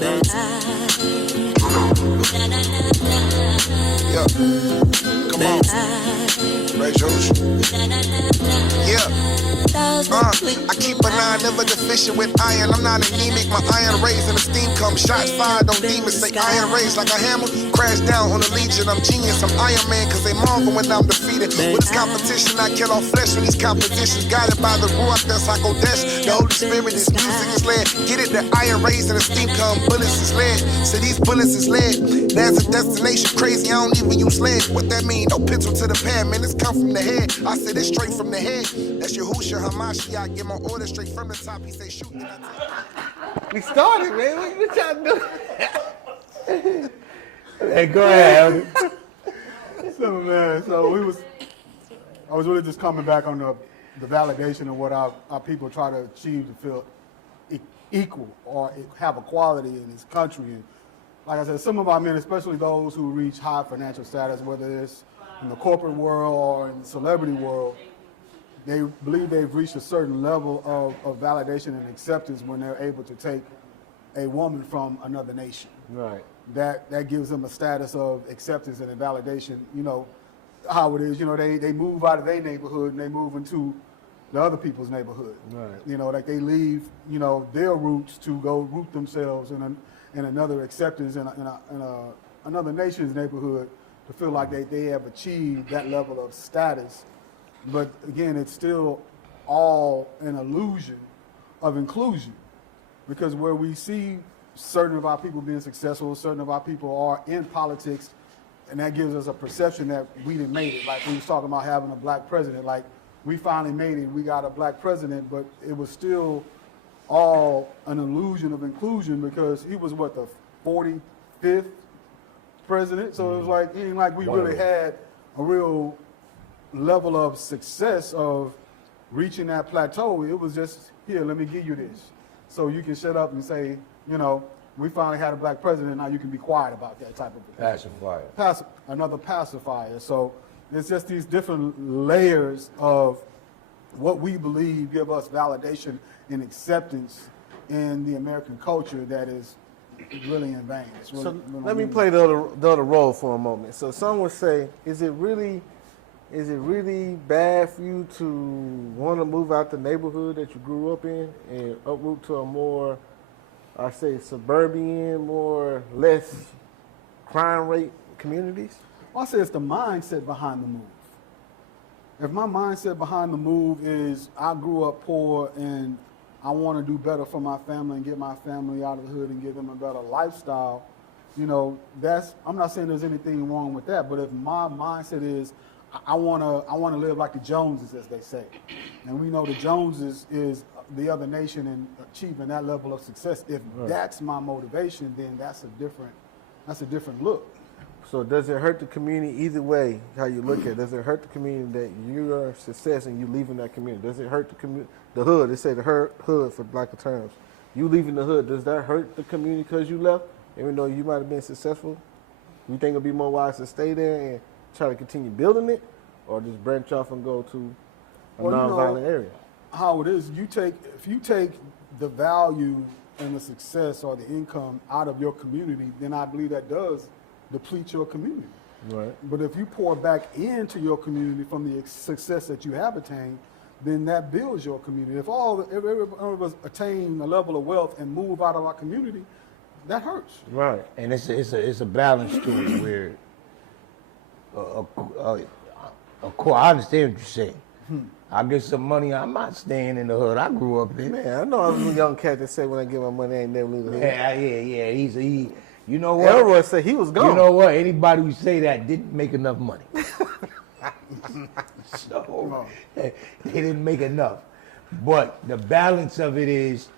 Yeah, come on. Raise yours. Yeah. I keep a 9, never deficient with iron. I'm not anemic, my iron raised and the steam comes. Shots fired on demons, say iron raised like a hammer. Crash down on the legion, I'm genius, I'm Iron Man, cause they marvel when I'm defeated. With this competition, I kill off flesh with these compositions. Guided by the Ruach, that's Hakodesh. The Holy Spirit, this music is led. Get it, the iron raised and the steam come. Bullets is lead, so these bullets is lead. There's a destination, crazy, I don't even use lead. What that mean? No pencil to the pad, man, this come from the head. I said it's straight from the head. That's Yahushua Hamashi, I get my order straight from the top. He say shoot. We started, man. What y'all doing? Hey, go ahead. So, man, I was really just coming back on the validation of what our people try to achieve to feel equal or have equality in this country. And like I said, some of our men, especially those who reach high financial status, whether it's in the corporate world or in the celebrity world, they believe they've reached a certain level of validation and acceptance when they're able to take a woman from another nation. Right. That gives them a status of acceptance and validation. You know how it is. You know, they move out of their neighborhood and they move into the other people's neighborhood. Right. You know, like they leave, you know, their roots to go root themselves in another acceptance in another nation's neighborhood to feel like they have achieved that level of status. But again, it's still all an illusion of inclusion, because where we see certain of our people being successful, certain of our people are in politics, and that gives us a perception that we didn't make it. Like we was talking about having a black president, like we finally made it, we got a black president, but it was still all an illusion of inclusion because he was what, the 45th president? So it was like, it ain't like we really had a real level of success of reaching that plateau. It was just, here, let me give you this. So you can shut up and say, you know, we finally had a black president, now you can be quiet about that type of thing. Pacifier. Another pacifier. So it's just these different layers of what we believe give us validation and acceptance in the American culture that is really in vain. Really, so let me play the other role for a moment. So some would say, is it really bad for you to want to move out the neighborhood that you grew up in and uproot to a more, I say, suburban, less crime rate communities? I say it's the mindset behind the move. If my mindset behind the move is I grew up poor and I want to do better for my family and get my family out of the hood and give them a better lifestyle, you know, I'm not saying there's anything wrong with that, but if my mindset is I want to live like the Joneses, as they say, and we know the Joneses is the other nation in achieving that level of success. If that's my motivation, then that's a different look. So does it hurt the community either way, how you look at it? Does it hurt the community that you're a success and you leaving that community? Does it hurt the hood? They say the hood for lack of terms. You leaving the hood, does that hurt the community because you left? Even though you might have been successful? You think it'd be more wise to stay there and try to continue building it, or just branch off and go to a nonviolent area? How it is, if you take the value and the success or the income out of your community, then I believe that does deplete your community. Right. But if you pour back into your community from the success that you have attained, then that builds your community. If every one of us attain a level of wealth and move out of our community, that hurts. Right. And it's a balance to it where I understand what you're saying. I get some money, I'm not staying in the hood I grew up in. Man, I know I was a young cat that said when I get my money, I ain't never leave the hood. Yeah. He you know what? Everyone said he was gone. You know what? Anybody who say that didn't make enough money. So they didn't make enough. But the balance of it is,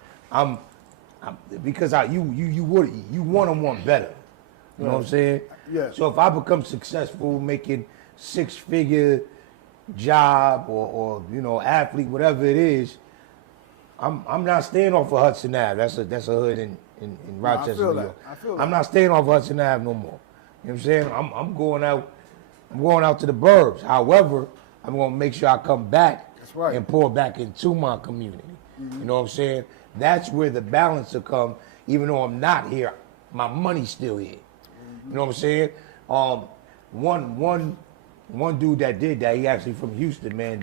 because you want to want better. You know what I'm saying? Yeah. So if I become successful making 6-figure job or you know, athlete, whatever it is, I'm not staying off of Hudson Ave. That's a hood in Rochester, New York. I'm not staying off Hudson Ave no more. You know what I'm saying? I'm going out to the burbs. However, I'm gonna make sure I come back and pour back into my community. You know what I'm saying? That's where the balance will come. Even though I'm not here, my money's still here. You know what I'm saying? One dude that did that, he actually from Houston, man.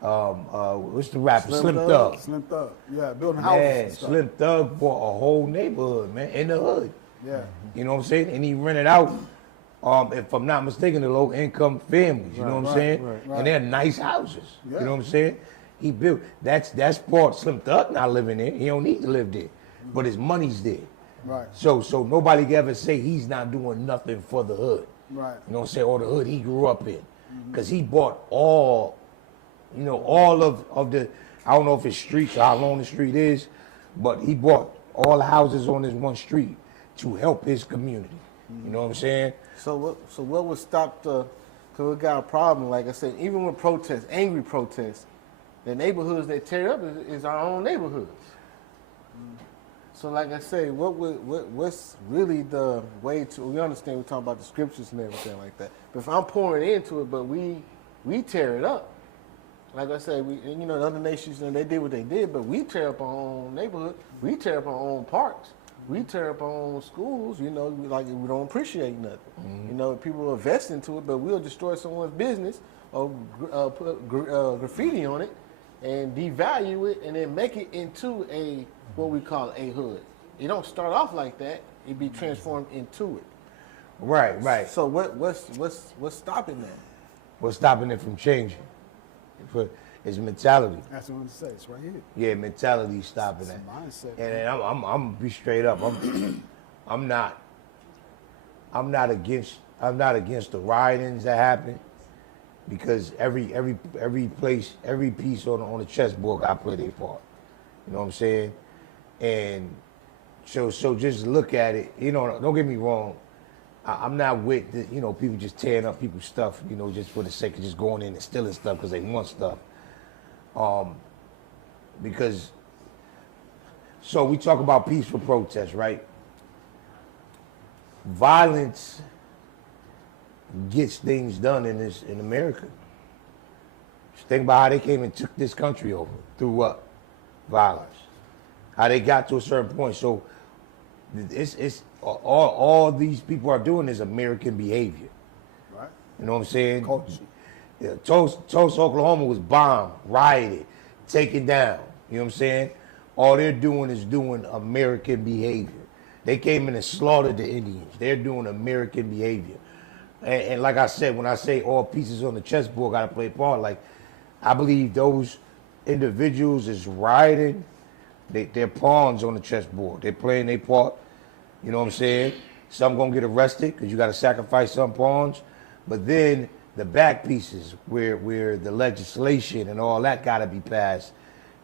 What's the rapper? Slim Thug. Slim Thug. Yeah, building houses. Man, And stuff. Slim Thug bought a whole neighborhood, man, in the hood. Yeah. You know what I'm saying? And he rented out, if I'm not mistaken, to low income families. You know what I'm saying? right. And they're nice houses. Yeah. You know what I'm saying? He built. That's part. Slim Thug not living there. He don't need to live there, but his money's there. Right. So nobody can ever say he's not doing nothing for the hood. Right. You know what I'm saying? Or the hood he grew up in, because he bought all of the. I don't know if it's streets or how long the street is, but he bought all the houses on this one street to help his community. You know what I'm saying? So what would stop the? Because we got a problem. Like I said, even with protests, angry protests, the neighborhoods they tear up is our own neighborhoods. So like I say, what's really the way to? We understand we're talking about the scriptures and everything like that. But if I'm pouring into it, but we tear it up. Like I say, the other nations, they did what they did, but we tear up our own neighborhood. We tear up our own parks. We tear up our own schools. We don't appreciate nothing. People invest into it, but we'll destroy someone's business or put graffiti on it and devalue it, and then make it into what we call a hood. It don't start off like that. It be transformed into it. Right. So what's stopping that? What's stopping it from changing? It's mentality. That's what I'm going to say. It's right here. Yeah, mentality stopping that. Mindset. And I'm gonna be straight up. I'm not against the riotings that happen, because every piece on the chessboard got play their part. You know what I'm saying? And so just look at it. Don't get me wrong. I'm not with people just tearing up people's stuff, just for the sake of just going in and stealing stuff because they want stuff. So we talk about peaceful protests, right? Violence gets things done in America. Just think about how they came and took this country over. Through what? Violence. How they got to a certain point. So it's all these people are doing is American behavior. Right. You know what I'm saying? Culture. Yeah, Tulsa, Oklahoma was bombed, rioted, taken down. You know what I'm saying? All they're doing is doing American behavior. They came in and slaughtered the Indians. They're doing American behavior. And like I said, when I say all pieces on the chessboard got to play a part, like, I believe those individuals is rioting. They're pawns on the chessboard. They're playing their part. You know what I'm saying? Some gonna get arrested because you got to sacrifice some pawns. But then the back pieces, where the legislation and all that got to be passed,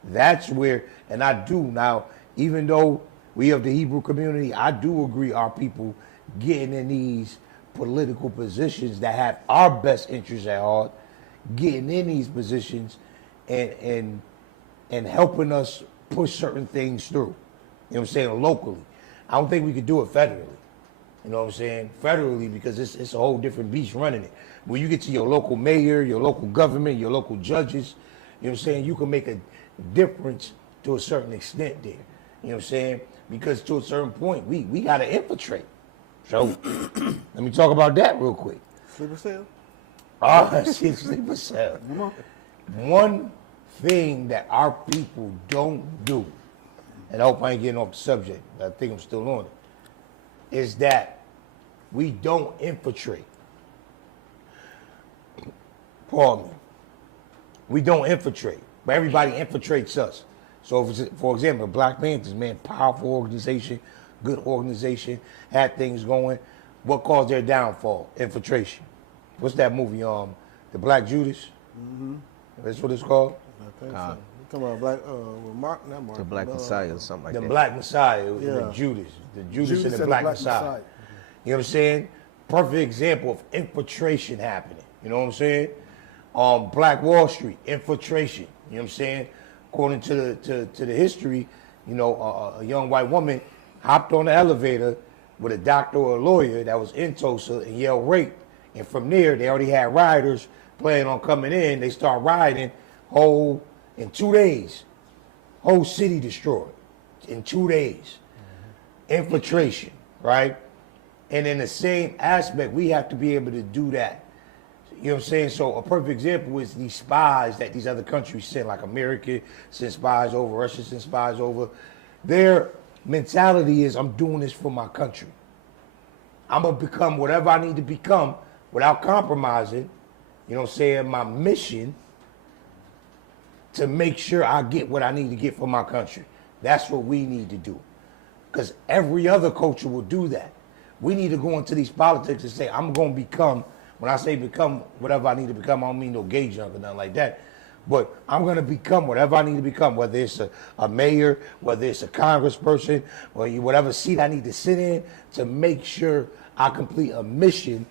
that's where, and I do now, even though we of the Hebrew community, I do agree our people getting in these political positions that have our best interests at heart, getting in these positions and helping us push certain things through. You know what I'm saying? Locally. I don't think we could do it federally. You know what I'm saying? Federally, because it's a whole different beast running it. When you get to your local mayor, your local government, your local judges, you know what I'm saying? You can make a difference to a certain extent there. You know what I'm saying? Because to a certain point, we got to infiltrate. So let me talk about that real quick. Sleeper cell? Sleeper cell. One thing that our people don't do, and I hope I ain't getting off the subject, I think I'm still on it, is that we don't infiltrate. Pardon me. We don't infiltrate, but everybody infiltrates us. So, for example, Black Panthers, man, powerful organization, good organization, had things going. What caused their downfall? Infiltration. What's that movie? The Black Judas? Mm-hmm. That's what it's called? I think so. You talking about Mark? The Black Messiah or something like The that. Black Messiah, it was Yeah. the Judas and the Black Messiah. You know what I'm saying? Perfect example of infiltration happening. You know what I'm saying? Black Wall Street, infiltration. You know what I'm saying? According to the history, a young white woman hopped on the elevator with a doctor or a lawyer that was in Tulsa and yelled rape. And from there, they already had rioters planning on coming in. They start rioting in 2 days. whole city destroyed in 2 days. Infiltration, right? And in the same aspect, we have to be able to do that. You know what I'm saying? So a perfect example is these spies that these other countries send, like America sends spies over, Russia sends spies over. Their mentality is, I'm doing this for my country. I'm going to become whatever I need to become without compromising, you know what I'm saying, my mission to make sure I get what I need to get for my country. That's what we need to do. Because every other culture will do that. We need to go into these politics and say, I'm going to become, when I say become whatever I need to become, I don't mean no gay junk or nothing like that. But I'm going to become whatever I need to become, whether it's a mayor, whether it's a congressperson, or whatever seat I need to sit in to make sure I complete a mission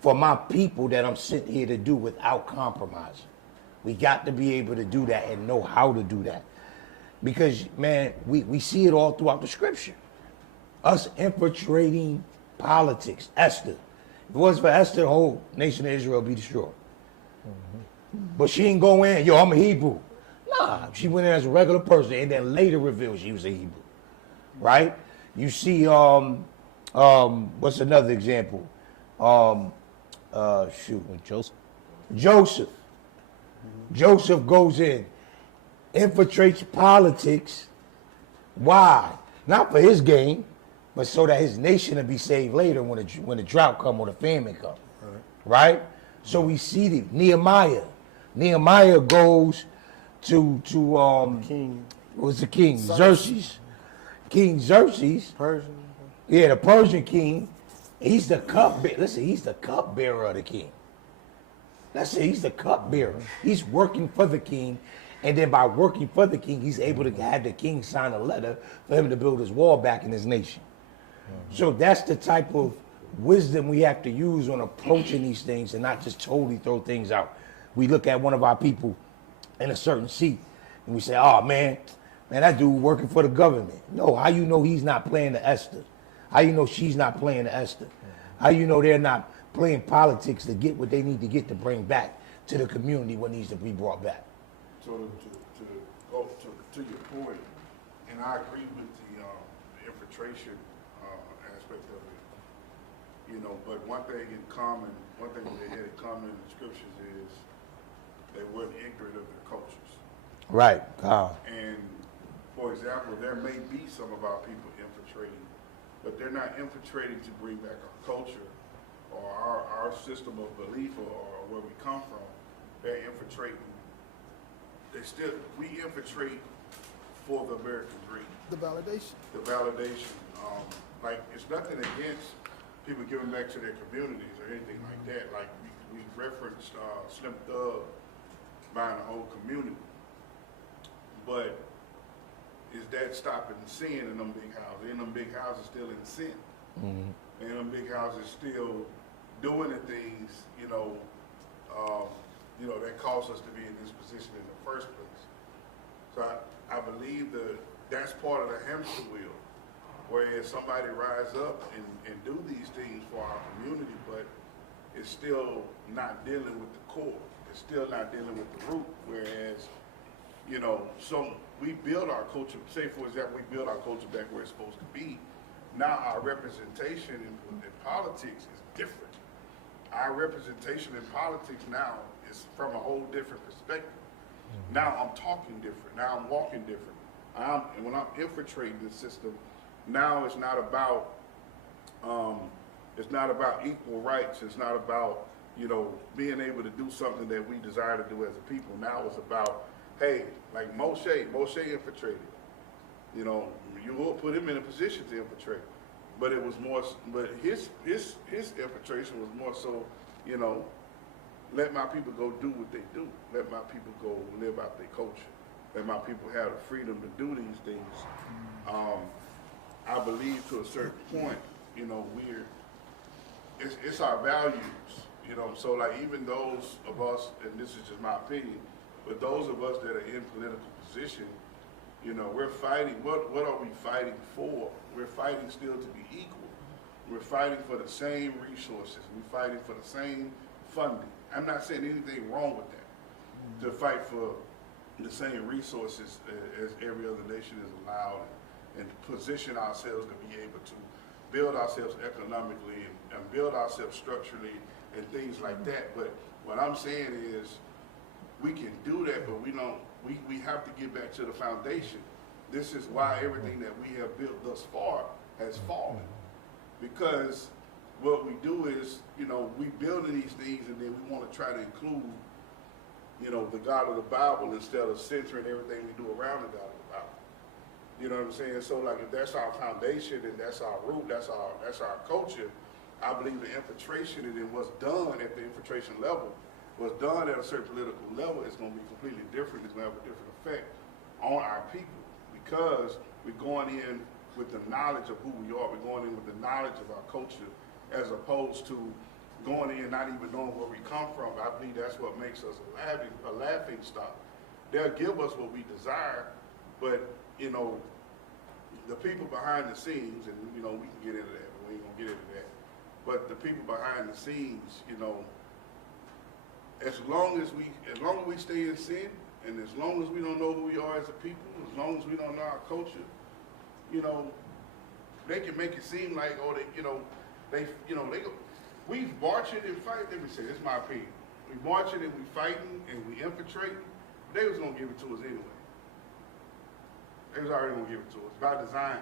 for my people that I'm sitting here to do without compromising. We got to be able to do that and know how to do that. Because, man, we see it all throughout the scripture. Us infiltrating politics. Esther. If it wasn't for Esther, the whole nation of Israel would be destroyed. But she didn't go in, yo, I'm a Hebrew. Nah, she went in as a regular person and then later revealed she was a Hebrew. Right? You see, what's another example? Joseph. Joseph goes in, infiltrates politics. Why? Not for his gain, but so that his nation will be saved later when the drought come or the famine come. Right? So we see Nehemiah. Nehemiah goes to King. what's the king? Xerxes. King Xerxes. Persian. Yeah, the Persian king. He's the cupbearer. Listen, he's the cupbearer of the king. That's it. He's the cupbearer. He's working for the king, and then by working for the king, he's able to have the king sign a letter for him to build his wall back in his nation. So that's the type of wisdom we have to use on approaching these things and not just totally throw things out. We look at one of our people in a certain seat and we say, oh man, that dude working for the government. No, how you know he's not playing the Esther? How you know she's not playing the Esther? How you know they're not playing politics to get what they need to get to bring back to the community what needs to be brought back? So to go to your point, and I agree with the infiltration aspect of it, you know, but one thing that they had in common in the scriptures is they weren't ignorant of their cultures. Right. And for example, there may be some of our people infiltrating, but they're not infiltrating to bring back our culture or our system of belief or where we come from. They're infiltrating. We infiltrate for the American dream. The validation. The validation. Like, it's nothing against people giving back to their communities or anything like that. Like, we referenced Slim Thug buying the whole community. But is that stopping sin in them big houses? In them big houses still in sin. Mm-hmm. And them big houses still doing the things, that caused us to be in this position in the first place. So I believe that's part of the hamster wheel, whereas somebody rise up and do these things for our community, but it's still not dealing with the core. It's still not dealing with the root, whereas, so we build our culture, say for example, we build our culture back where it's supposed to be. Now our representation in politics is different. Our representation in politics now is from a whole different perspective. Mm-hmm. Now I'm talking different. Now I'm walking different. And when I'm infiltrating the system, now it's not about equal rights. It's not about being able to do something that we desire to do as a people. Now it's about, hey, like Moshe infiltrated. You will put him in a position to infiltrate. But it was more. But his infiltration was more so, let my people go do what they do. Let my people go live out their culture. Let my people have the freedom to do these things. I believe to a certain point, it's our values. So like even those of us, and this is just my opinion, but those of us that are in political position, we're fighting. What are we fighting for? We're fighting still to be equal. We're fighting for the same resources. We're fighting for the same funding. I'm not saying anything wrong with that. To fight for, the same resources as every other nation is allowed, and to position ourselves to be able to build ourselves economically and build ourselves structurally and things like that. But what I'm saying is we can do that, but we have to get back to the foundation. This is why everything that we have built thus far has fallen. Because what we do is, we building these things and then we want to try to include, the God of the Bible instead of centering everything we do around the God of the Bible. You know what I'm saying? So like if that's our foundation and that's our root, that's our culture, I believe the infiltration and then what's done at the infiltration level, what's done at a certain political level is going to be completely different. It's going to have a different effect on our people because we're going in with the knowledge of who we are. We're going in with the knowledge of our culture as opposed to going in not even knowing where we come from. I believe that's what makes us a laughing stock. They'll give us what we desire, but, the people behind the scenes, and, we can get into that, but we ain't going to get into that. But the people behind the scenes, as long as we stay in sin, and as long as we don't know who we are as a people, as long as we don't know our culture, they can make it seem like, we marching and fighting. Let me say, this is my opinion. We marching and we fighting and we infiltrating. They was gonna give it to us anyway. They was already gonna give it to us by design.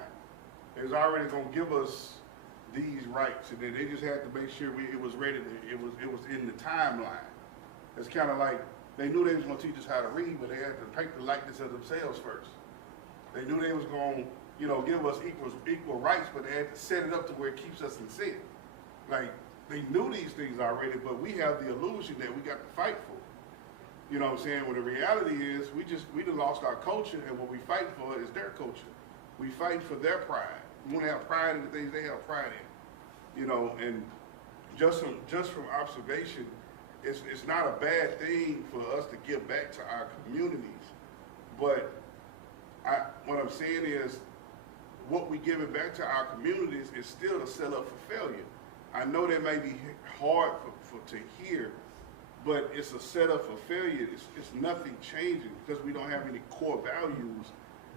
They was already gonna give us these rights, and then they just had to make sure it was ready. It was in the timeline. It's kind of like they knew they was gonna teach us how to read, but they had to paint the likeness of themselves first. They knew they was gonna, give us equal rights, but they had to set it up to where it keeps us in sin. Like they knew these things already, but we have the illusion that we got to fight for. You know what I'm saying? Well, the reality is we done lost our culture, and what we fighting for is their culture. We fighting for their pride. We want to have pride in the things they have pride in. And just from observation, it's not a bad thing for us to give back to our communities. But what I'm saying is, what we giving back to our communities is still to set up for failure. I know that may be hard to hear, but it's a setup for failure. It's nothing changing because we don't have any core values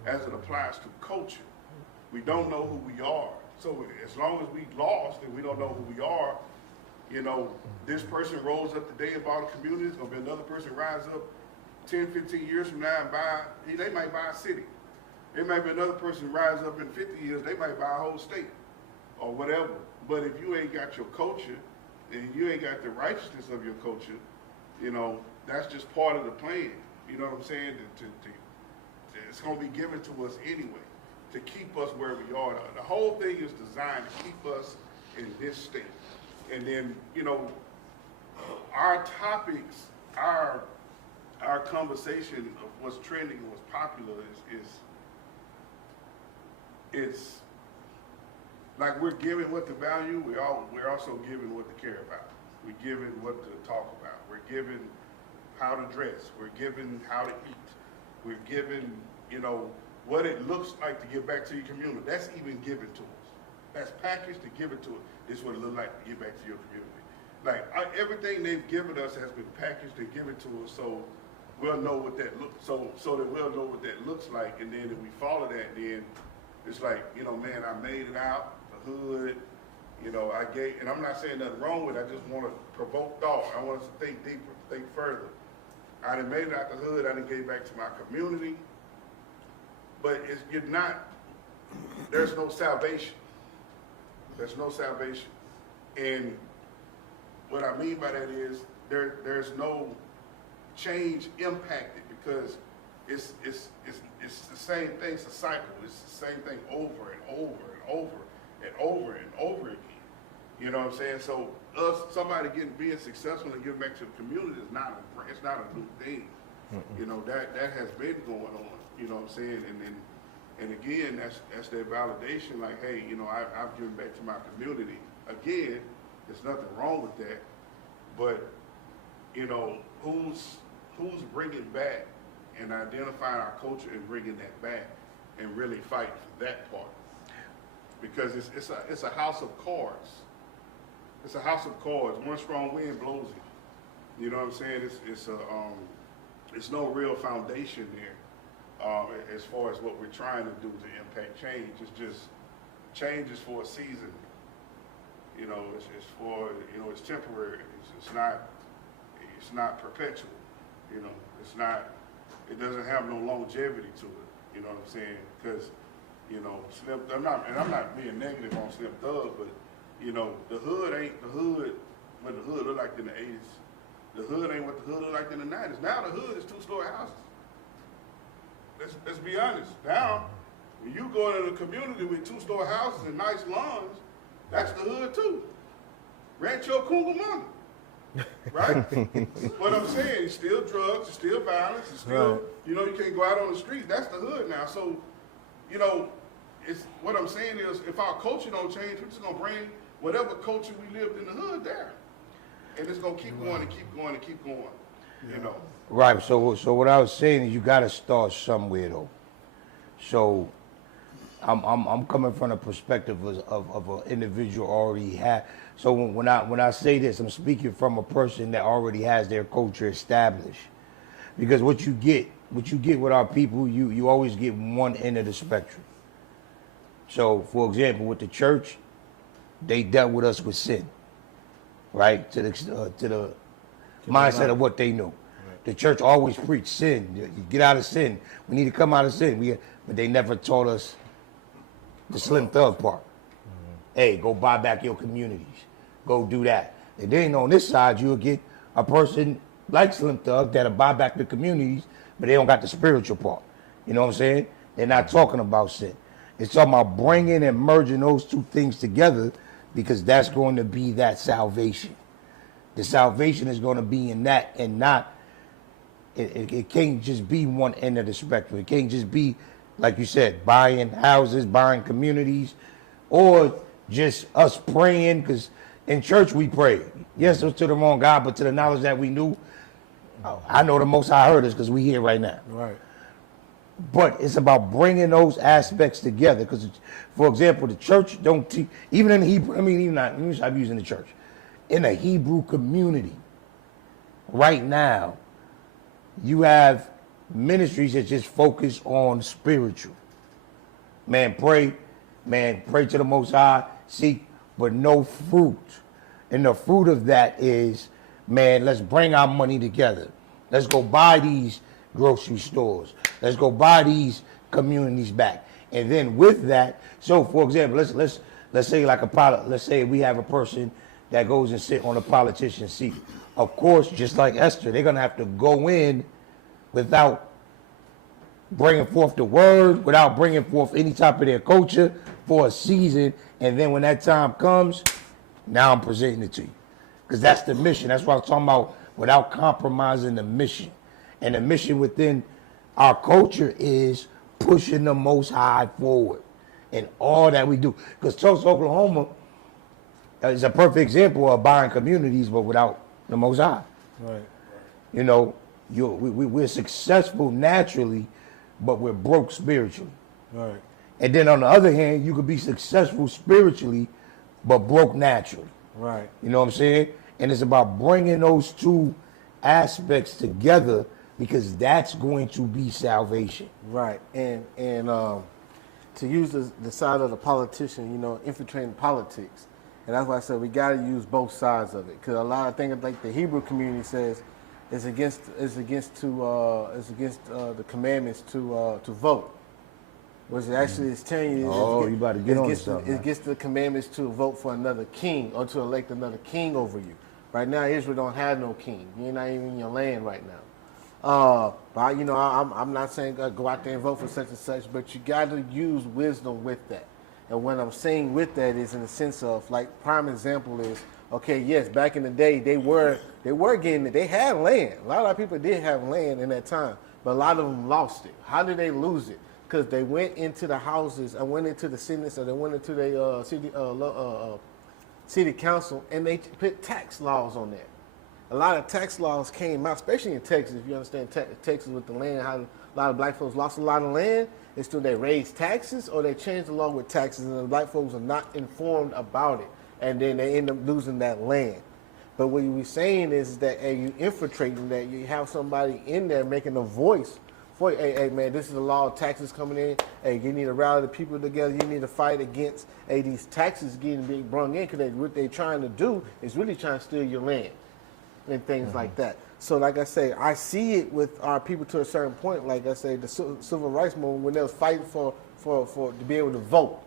as it applies to culture. We don't know who we are. So as long as we lost and we don't know who we are, this person rose up today and bought a community. There's going to be another person rise up 10, 15 years from now and they might buy a city. There might be another person rise up in 50 years, they might buy a whole state or whatever. But if you ain't got your culture and you ain't got the righteousness of your culture, that's just part of the plan. You know what I'm saying? It's going to be given to us anyway to keep us where we are. The whole thing is designed to keep us in this state. And then, our topics, our conversation of what's trending and what's popular it's like we're giving what to value, we're also giving what to care about. We're giving what to talk about. We're giving how to dress. We're giving how to eat. We're giving, what it looks like to give back to your community. That's even given to us. That's packaged to give it to us. This is what it looks like to give back to your community. Like everything they've given us has been packaged and given to us, so we'll know what that looks. So that we'll know what that looks like, and then if we follow that, then it's like, man, I made it out the hood. I gave, and I'm not saying nothing wrong with it. I just want to provoke thought. I want us to think deeper, think further. I done made it out the hood. I done gave back to my community. But there's no salvation. There's no salvation. And what I mean by that is there's no change impacted because it's the same thing. It's a cycle. It's the same thing over and over and over and over and over again. You know what I'm saying? So somebody being successful and giving back to the community is not a new thing. That has been going on. You know what I'm saying? And again, that's their validation. Like, hey, I've given back to my community. Again, there's nothing wrong with that. But who's bringing back and identifying our culture and bringing that back and really fighting for that part? Because it's a house of cards. It's a house of cards. One strong wind blows it. You know what I'm saying? there's no real foundation there as far as what we're trying to do to impact change. It's just change is for a season. You know, it's for, you know, it's temporary. It's not perpetual. You know, it doesn't have no longevity to it. You know what I'm saying? Because, you know, I'm not being negative on Slim Thug, but, you know, the hood ain't the hood what the hood looked like in the 80s. The hood ain't what the hood looked like in the 90s. Now the hood is two-story houses. Let's be honest. Now, when you go into a community with two-story houses and nice lawns, that's the hood too. Rancho Cucamonga. Right? What I'm saying, it's still drugs, it's still violence, it's still, you know, you can't go out on the street. That's the hood now. So, you know, it's what I'm saying is if our culture don't change, we're just gonna bring whatever culture we lived in the hood there. And it's gonna keep going and keep going and keep going. You know. Right. So what I was saying is you gotta start somewhere though. So I'm coming from the perspective of an individual already had. So when I say this, I'm speaking from a person that already has their culture established. Because what you get with our people, you always get one end of the spectrum. So for example, with the church, they dealt with us with sin, right? To the mindset of what they knew. Right. The church always preached sin. You get out of sin. We need to come out of sin. But they never taught us the Slim Thug part. Hey, go buy back your communities. Go do that. And then on this side, you'll get a person like Slim Thug that'll buy back the communities, but they don't got the spiritual part. You know what I'm saying? They're not talking about sin. It's talking about bringing and merging those two things together because that's going to be that salvation. The salvation is going to be in that and not, it can't just be one end of the spectrum. It can't just be, like you said, buying houses, buying communities, or just us praying, because in church we pray. Yes, it was to the wrong God, but to the knowledge that we knew. I know the Most High heard us because we here right now. Right. But it's about bringing those aspects together. Because, for example, the church don't teach, even in the Hebrew, let me stop using the church. In a Hebrew community, right now, you have ministries that just focus on spiritual. Man, pray to the Most High, seek, but no fruit. And the fruit of that is, man, let's bring our money together. Let's go buy these grocery stores. Let's go buy these communities back. And then with that, so for example, let's say let's say we have a person that goes and sit on a politician's seat. Of course, just like Esther, they're gonna have to go in without bringing forth the word, without bringing forth any type of their culture for a season. And then when that time comes, now I'm presenting it to you. Because that's the mission. That's what I'm talking about, without compromising the mission. And the mission within our culture is pushing the Most High forward in all that we do. Because Tulsa, Oklahoma is a perfect example of buying communities, but without the Most High. Right. You know, we're successful naturally, but we're broke spiritually. Right. And then on the other hand, you could be successful spiritually, but broke naturally. Right. You know what I'm saying? And it's about bringing those two aspects together, because that's going to be salvation. Right. And to use the side of the politician, you know, infiltrating politics. And that's why I said we got to use both sides of it, because a lot of things like the Hebrew community says it's against the commandments to vote. Which actually is telling you, you about to get on something. It gets the commandments to vote for another king or to elect another king over you. Right now, Israel don't have no king. You're not even in your land right now. But you know, I'm not saying go out there and vote for such and such, but you got to use wisdom with that. And what I'm saying with that is in the sense of, like, prime example is, okay, yes, back in the day they were getting it. They had land. A lot of people did have land in that time, but a lot of them lost it. How did they lose it? Because they went into the houses and went into the Senate, or they went into the city council, and they put tax laws on that. A lot of tax laws came out, especially in Texas. If you understand Texas with the land, how a lot of black folks lost a lot of land. It's still they raised taxes or they changed the law with taxes, and the black folks are not informed about it, and then they end up losing that land. But what you were saying is that, hey, you infiltrating that. You have somebody in there making a voice for you. Hey, man, this is the law of taxes coming in. Hey, you need to rally the people together. You need to fight against, hey, these taxes getting being brung in, because what they're trying to do is really trying to steal your land and things like that. So like I say, I see it with our people to a certain point. Like I say, the civil rights movement, when they was fighting for to be able to vote.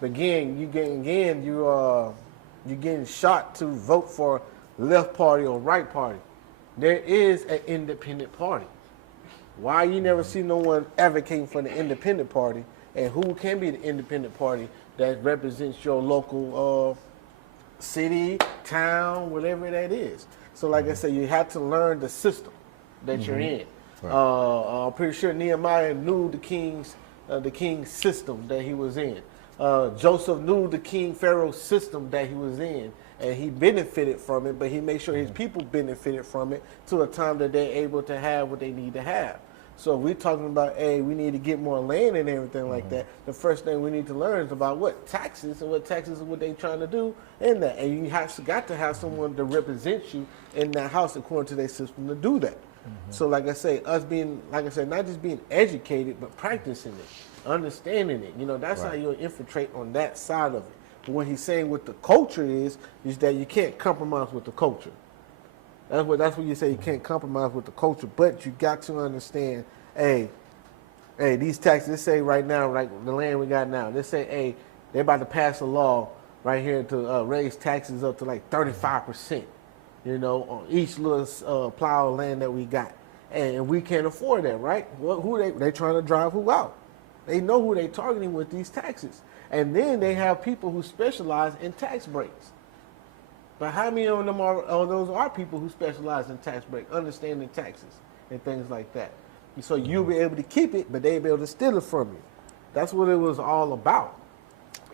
But again, you're getting shot to vote for left party or right party. There is an independent party. Why you never see no one advocating for the independent party, and who can be the independent party that represents your local city, town, whatever that is. So like I said, you have to learn the system that you're in. Right. I'm pretty sure Nehemiah knew the king's system that he was in. Joseph knew the king Pharaoh's system that he was in, and he benefited from it, but he made sure his people benefited from it to a time that they're able to have what they need to have. So if we're talking about, hey, we need to get more land and everything like that, the first thing we need to learn is about what taxes, and what taxes is what they're trying to do in that. And you got to have someone to represent you in that house according to their system to do that. So like I say, us being, like I said, not just being educated, but practicing it, understanding it. You know, that's how you'll infiltrate on that side of it. But what he's saying with the culture is that you can't compromise with the culture. That's what you say, you can't compromise with the culture, but you got to understand, hey, these taxes, let's say right now, like the land we got now, let's say, hey, they're about to pass a law right here to raise taxes up to like 35%, you know, on each little plow of land that we got. And we can't afford that, right? Well, who they trying to drive who out? They know who they targeting with these taxes. And then they have people who specialize in tax breaks. But how many of them those are people who specialize in tax break, understanding taxes and things like that? And so you'll be able to keep it, but they'll be able to steal it from you. That's what it was all about.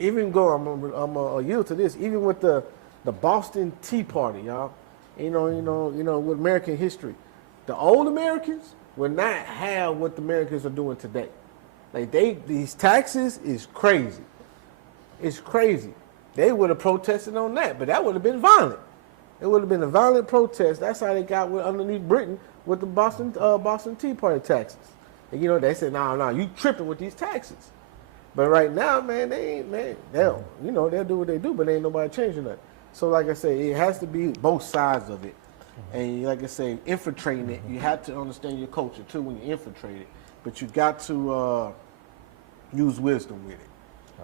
Even I'm a yield to this. Even with the Boston Tea Party, y'all. You know, with American history, the old Americans will not have what the Americans are doing today. Like these taxes is crazy. It's crazy. They would have protested on that, but that would have been violent. It would have been a violent protest. That's how they got underneath Britain with the Boston Tea Party taxes. And, you know, they said, no, you tripping with these taxes. But right now, man, they'll do what they do, but ain't nobody changing that. So like I say, it has to be both sides of it. And like I say, infiltrating it, you have to understand your culture too when you infiltrate it. But you got to use wisdom with it.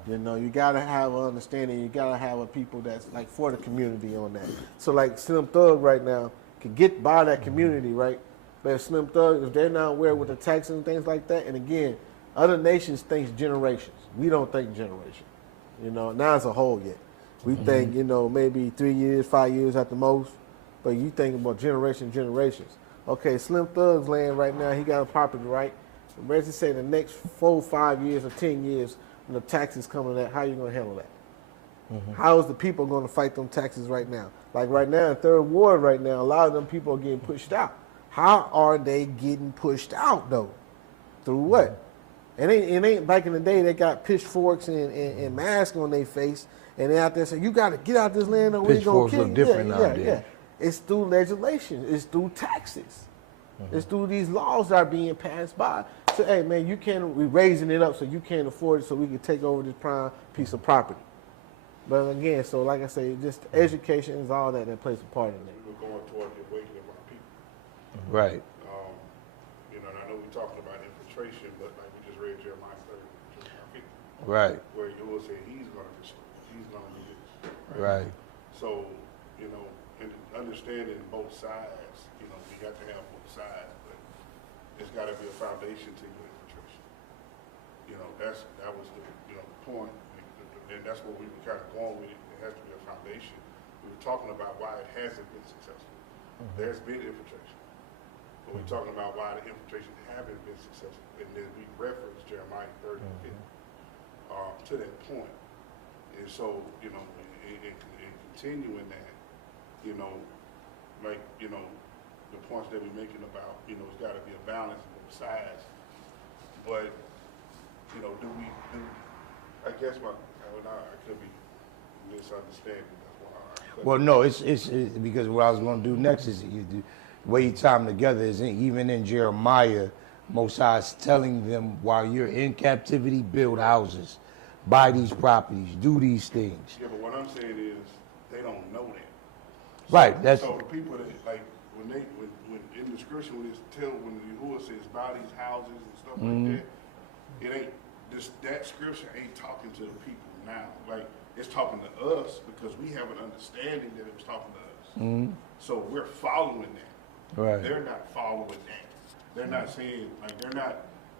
You know, you gotta have an understanding. You gotta have a people that's like for the community on that. So like Slim Thug right now can get by that community, right? But if Slim Thug, if they're not aware with the taxes and things like that, and again, other nations think generations. We don't think generation. You know, not as a whole yet. We think, you know, maybe 3 years, 5 years at the most. But you think about generations. Okay, Slim Thug's land right now, he got a property, right? Let's just say the next 4, 5 years or 10 years, when the taxes coming at, how are you going to handle that? How is the people going to fight them taxes right now? Like right now in Third Ward right now, a lot of them people are getting pushed out. How are they getting pushed out though? Through what? It ain't back in the day they got pitchforks and masks on their face and they out there saying, you got to get out this land or we're going to kill you. Different nowadays. Yeah. It's through legislation. It's through taxes. It's through these laws that are being passed by. So, hey, man, we're raising it up so you can't afford it so we can take over this prime piece of property. But again, so like I say, just education is all that plays a part in it. We're going toward the awakening of our people. Right. You know, and I know we're talking about infiltration, but like we just read Jeremiah 30, Right. where you will say he's going to restore, he's going to do this. Right. So, you know, and understanding both sides, you know, we got to have both sides, but it's got to be a foundation to your infiltration. You know, that was the point, and that's what we were kind of going with it. It has to be a foundation. We were talking about why it hasn't been successful. There's been infiltration, but we're talking about why the infiltration haven't been successful, and then we reference Jeremiah 30 to that point. And so, you know, in continuing that, you know, like, you know, the points that we're making about, you know, it's got to be a balance on both sides. But, you know, I guess I could be misunderstanding. That's Well, no, it's because what I was going to do next is the way you tie them together is even in Jeremiah, Most High is telling them while you're in captivity, build houses, buy these properties, do these things. Yeah, but what I'm saying is they don't know that. Right. That's So the people that like when in the scripture when Yahuwah says buy these houses and stuff like that, it ain't that scripture ain't talking to the people now. Like it's talking to us because we have an understanding that it was talking to us. So we're following that. right. They're not following that. They're not saying like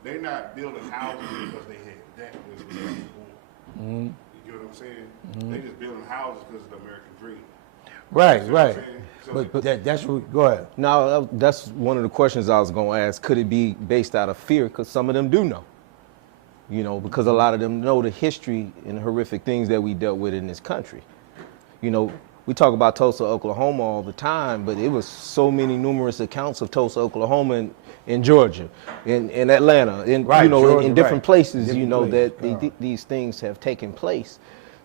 they're not building houses because they had that because they had the oil. You get what I'm saying? They just building houses because of the American dream. Right, See what I'm right. saying? So But that's what. Go ahead. Now, that's one of the questions I was going to ask. Could it be based out of fear? Because some of them do know. You know, because a lot of them know the history and horrific things that we dealt with in this country. You know, we talk about Tulsa, Oklahoma all the time, but it was so many numerous accounts of Tulsa, Oklahoma in Georgia, in Atlanta, Right, you know, Georgia, in different right. places, Different you know, places, that these things have taken place.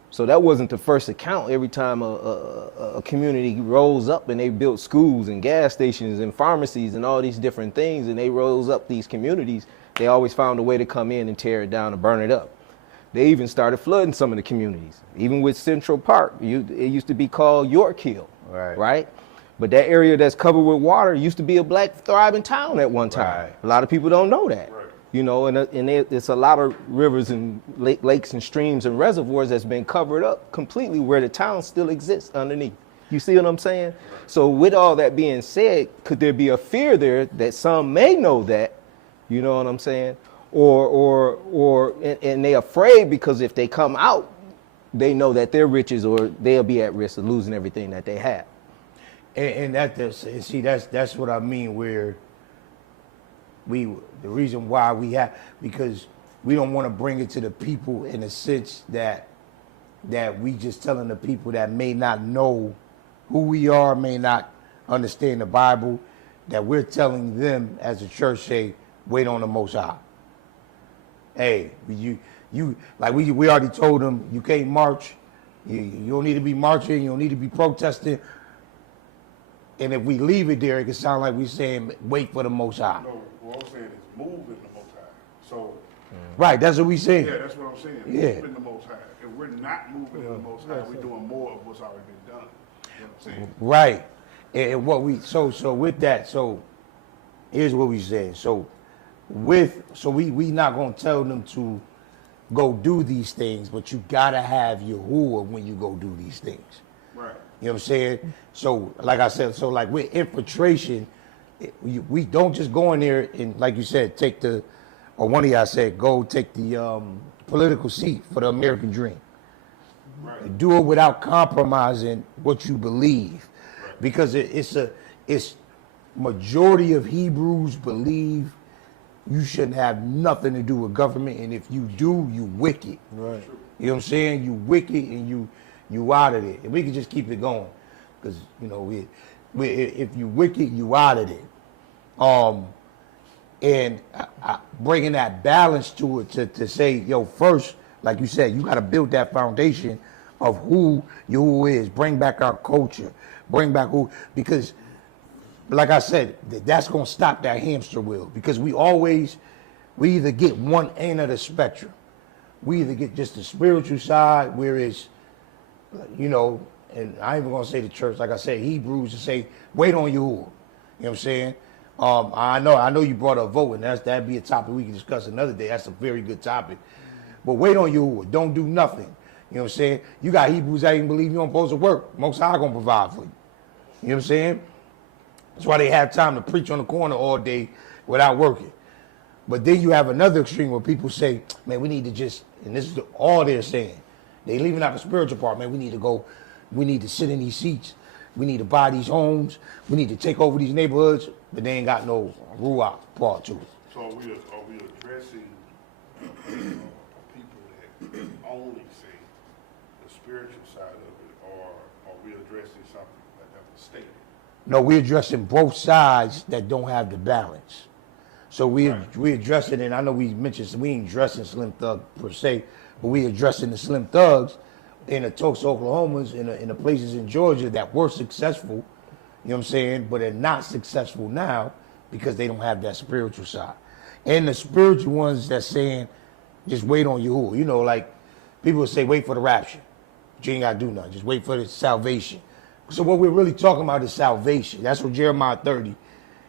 So that wasn't the first account. Every time a community rose up and they built schools and gas stations and pharmacies and all these different things, and they rose up these communities, they always found a way to come in and tear it down and burn it up. They even started flooding some of the communities. Even with Central Park, it used to be called York Hill, right? But that area that's covered with water used to be a black thriving town at one time. Right. A lot of people don't know that. Right. You know, and it's a lot of rivers and lakes and streams and reservoirs that's been covered up completely where the town still exists underneath. You see what I'm saying? So with all that being said, could there be a fear there that some may know that, you know what I'm saying? And they afraid because if they come out, they know that their riches or they'll be at risk of losing everything that they have. And that's what I mean. Where the reason why because we don't want to bring it to the people in a sense that we just telling the people that may not know who we are, may not understand the Bible, that we're telling them as a church, say, wait on the Most High. Hey, you like we already told them you can't march. You don't need to be marching. You don't need to be protesting. And if we leave it there, it can sound like we're saying, wait for the Most High. no, what I'm saying is move in the Most High. So Right, that's what we saying. yeah, that's what I'm saying. Yeah. Move in the Most High. If we're not moving in the Most High, we're doing more of what's already been done. You know what I'm saying? Right. And what so with that, so here's what we saying. So we not gonna tell them to go do these things, but you gotta have Yahuwah when you go do these things. Right. You know what I'm saying? So, like I said, so like with infiltration, we don't just go in there and, like you said, or one of y'all said, go take the political seat for the American dream. Right. Do it without compromising what you believe, because it's majority of Hebrews believe you shouldn't have nothing to do with government, and if you do, you wicked. Right. You know what I'm saying? You wicked and you out of it. And we can just keep it going, because you know if you wicked, you out of it. And bringing that balance to it to say, yo, first, like you said, you got to build that foundation of who you is. Bring back our culture. Bring back because like I said, that's going to stop that hamster wheel, because we either get one end of the spectrum. We either get just the spiritual side, whereas, you know, and I ain't even going to say the church, like I said, Hebrews to say, wait on Yahuwah. You know what I'm saying? I know you brought up voting. That'd be a topic we can discuss another day. That's a very good topic. But wait on Yahuwah. Don't do nothing. You know what I'm saying? You got Hebrews that even believe you don't supposed to work. Most High gonna provide for you. You know what I'm saying? That's why they have time to preach on the corner all day without working. But then you have another extreme where people say, man, we need to just, and this is all they're saying. They leaving out the spiritual part, man. We need to sit in these seats. We need to buy these homes. We need to take over these neighborhoods, but they ain't got no ruach part to it. So are we addressing people that only see the spiritual side of it, or are we addressing something that was stated? No, we're addressing both sides that don't have the balance. So we addressing, and I know we mentioned we ain't addressing Slim Thug per se, but we addressing the Slim Thugs in the Tulsa, Oklahomas, in the places in Georgia that were successful, you know what I'm saying, but they're not successful now because they don't have that spiritual side. And the spiritual ones that's saying, just wait on Yahuwah. You know, like people say, wait for the rapture. But you ain't got to do nothing. Just wait for the salvation. So what we're really talking about is salvation. That's what Jeremiah 30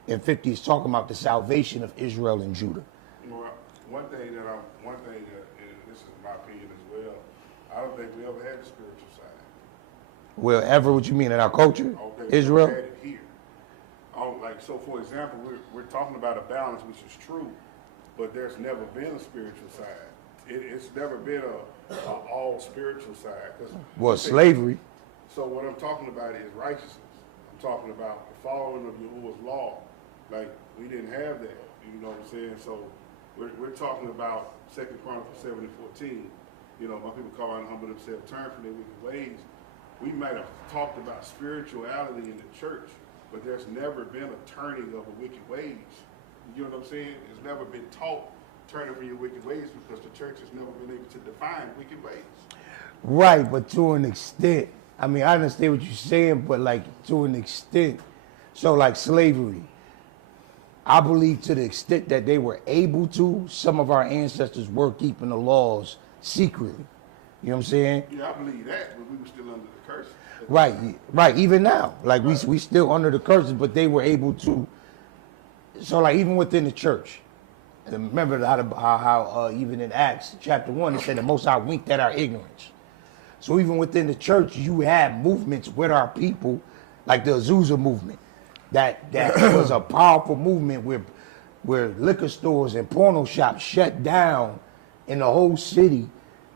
and 50 is talking about, the salvation of Israel and Judah. Well, one thing that, and this is my opinion as well, I don't think we ever had the spiritual side. Well, ever, what you mean, in our culture? I don't think we Israel? ever had it here. So for example, we're talking about a balance, which is true, but there's never been a spiritual side. It's never been a all spiritual side. Well, slavery. So what I'm talking about is righteousness. I'm talking about the following of Yahuwah's law. Like, we didn't have that, you know what I'm saying? So we're talking about 2 Chronicles 7:14. You know, my people call out and humble themselves, turn from their wicked ways. We might have talked about spirituality in the church, but there's never been a turning of the wicked ways. You know what I'm saying? It's never been taught turning from your wicked ways because the church has never been able to define wicked ways. Right, but to an extent. I mean, I understand what you're saying, but like to an extent. So like slavery, I believe to the extent that they were able to, some of our ancestors were keeping the laws secretly. You know what I'm saying? Yeah, I believe that, but we were still under the curse. Right. Even now, like we still under the curses, but they were able to. So like even within the church, and remember how even in Acts chapter 1, it said the Most High winked at our ignorance. So even within the church, you had movements with our people, like the Azusa movement, that was a powerful movement where liquor stores and porno shops shut down in the whole city,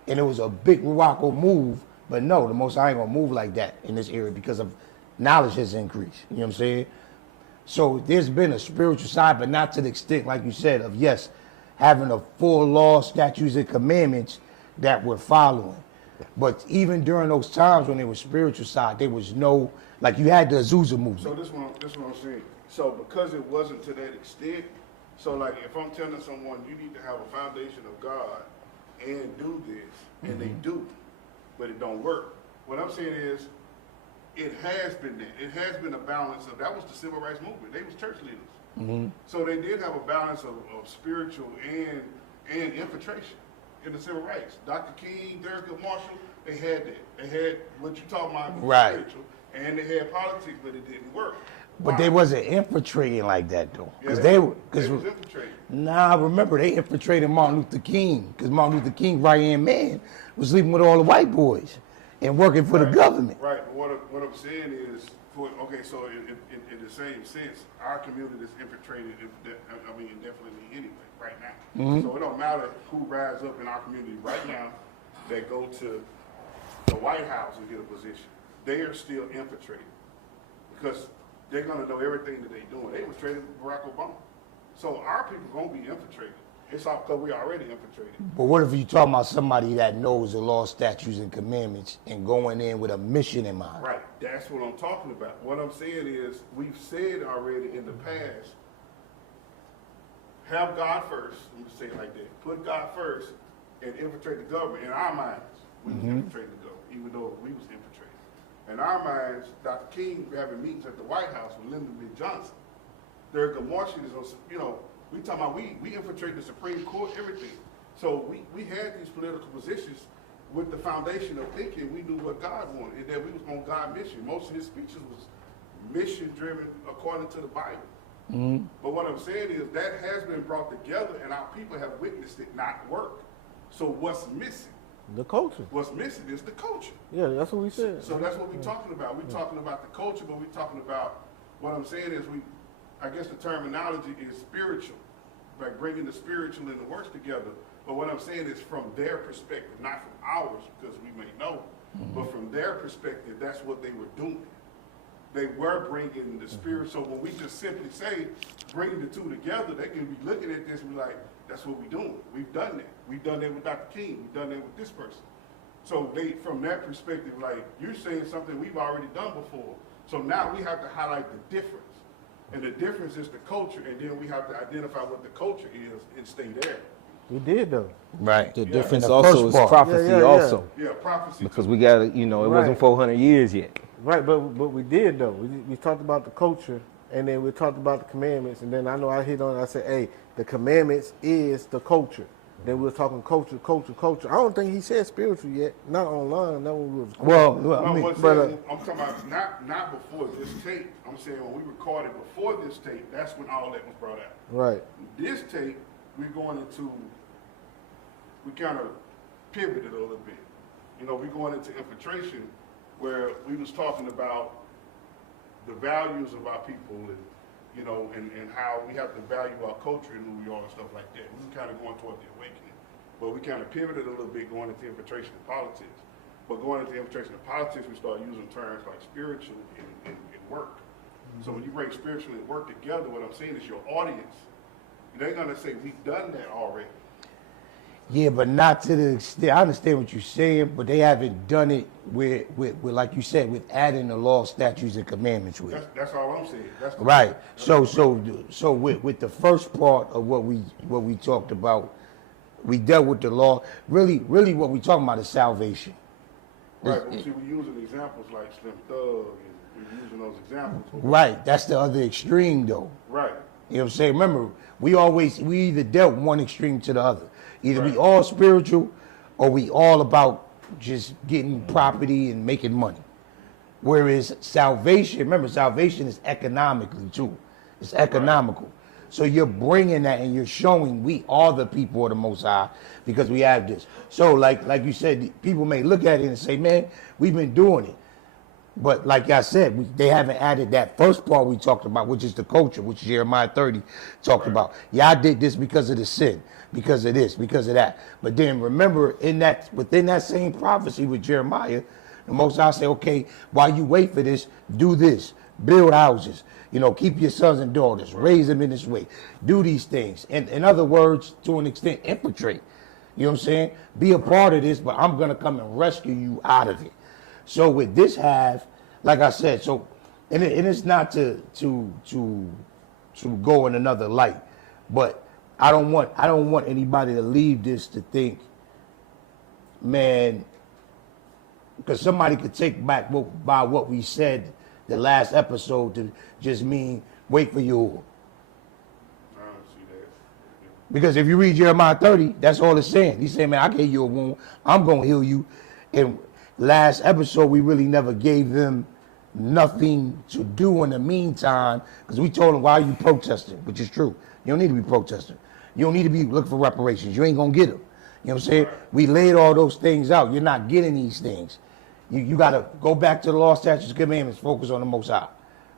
and it was a big Ruaco move. But no, the Most High ain't gonna move like that in this area because of knowledge has increased. You know what I'm saying? So there's been a spiritual side, but not to the extent, like you said, of yes, having a full law, statutes, and commandments that we're following. But even during those times when there was spiritual side, there was no, like you had the Azusa movement. So this one I'm saying. So because it wasn't to that extent, so like if I'm telling someone you need to have a foundation of God and do this, and they do, but it don't work. What I'm saying is, it has been that. It has been a balance of, that was the civil rights movement. They was church leaders. So they did have a balance of spiritual and infiltration in the civil rights. Dr. King, Derrick Marshall, they had that. They had what you talking about, spiritual, and they had politics, but it didn't work. But they wasn't infiltrating like that though, Yeah, they was infiltrating. Nah, remember they infiltrated Martin Luther King because Martin Luther King, right-hand man, was sleeping with all the white boys and working for the government. Right, but what I'm saying is, so in the same sense, our community is infiltrated, indefinitely anyway, right now. So it don't matter who rise up in our community right now that go to the White House and get a position. They are still infiltrated because they're gonna know everything that they're doing. They infiltrated Barack Obama. So our people gonna be infiltrated. It's all because we already infiltrated. But what if you talking about somebody that knows the law, statutes, and commandments and going in with a mission in mind? Right, that's what I'm talking about. What I'm saying is, we've said already in the past, have God first, let me say it like that, put God first and infiltrate the government. In our minds, we was infiltrating the government, even though we was infiltrated. In our minds, Dr. King having meetings at the White House with Lyndon B. Johnson. Derrick Marshall is, we talking about, we infiltrate the Supreme Court, everything. So we had these political positions with the foundation of thinking we knew what God wanted and that we was on God's mission. Most of his speeches was mission driven according to the Bible. But what I'm saying is that has been brought together and our people have witnessed it not work. So what's missing? The culture. What's missing is the culture. Yeah, that's what we said. So that's what we're talking about. We're talking about the culture, but we're talking about, what I'm saying is I guess the terminology is spiritual, like bringing the spiritual and the works together. But what I'm saying is from their perspective, not from ours, because we may know, but from their perspective, that's what they were doing. They were bringing the spirit. So when we just simply say, bringing the two together, they can be looking at this and be like, that's what we're doing. We've done that. We've done that with Dr. King. We've done that with this person. So they, from that perspective, like, you're saying something we've already done before. So now we have to highlight the difference. And the difference is the culture, and then we have to identify what the culture is and stay there. We did though. Right. The difference The also first is part. prophecy Yeah, yeah, yeah. also. Yeah, prophecy. Because we got to, you know, it wasn't Right. 400 years yet. Right, but we did though. We talked about the culture, and then we talked about the commandments, and then I know I hit on it. I said, hey, the commandments is the culture. Then we were talking culture. I don't think he said spiritual yet. Not online. That one was. Well, No, I mean, I'm talking about not before this tape. I'm saying when we recorded before this tape, that's when all that was brought out. Right. This tape, we kind of pivoted a little bit. You know, we're going into infiltration, where we was talking about the values of our people and, you know, and how we have to value our culture and who we are and stuff like that. We were kind of going toward the awakening. But we kind of pivoted a little bit going into infiltration of politics. But going into infiltration of politics, we started using terms like spiritual and work. So when you bring spiritual and work together, what I'm saying is your audience, they're going to say, we've done that already. yeah, but not to the extent. I understand what you're saying, but they haven't done it with like you said, with adding the law, statutes, and commandments with. That's all I'm saying. That's the Right. So with the first part of what we talked about, we dealt with the law. Really what we talking about is salvation. Right, but see, we're using examples like Slim Thug, and we're using those examples. Right. That's the other extreme, though. Right. You know what I'm saying? Remember, we either dealt one extreme to the other. Either we Right. all spiritual, or we all about just getting property and making money. Whereas salvation, remember, salvation is economically too. It's economical. So you're bringing that and you're showing we are the people of the Most High because we have this. So like you said, people may look at it and say, man, we've been doing it. But like I said, they haven't added that first part we talked about, which is the culture, which Jeremiah 30 talked about. Yeah, I did this because of the sin, because of this, because of that. But then remember, within that same prophecy with Jeremiah, the Most High say, okay, while you wait for this, do this, build houses, you know, keep your sons and daughters, raise them in this way, do these things. And in other words, to an extent, infiltrate. You know what I'm saying? Be a part of this, but I'm going to come and rescue you out of it. So with this half, like I said, so and it's not to go in another light, but I don't want anybody to leave this to think, man, because somebody could take back by what we said the last episode to just mean wait for you. I don't see that. Because if you read Jeremiah 30, that's all it's saying. He's saying, man, I gave you a wound, I'm gonna heal you. And last episode, we really never gave them nothing to do in the meantime because we told them, why are you protesting? Which is true. You don't need to be protesting. You don't need to be looking for reparations. You ain't going to get them. You know what I'm saying? We laid all those things out. You're not getting these things. You got to go back to the law, statutes, and commandments, focus on the Most High,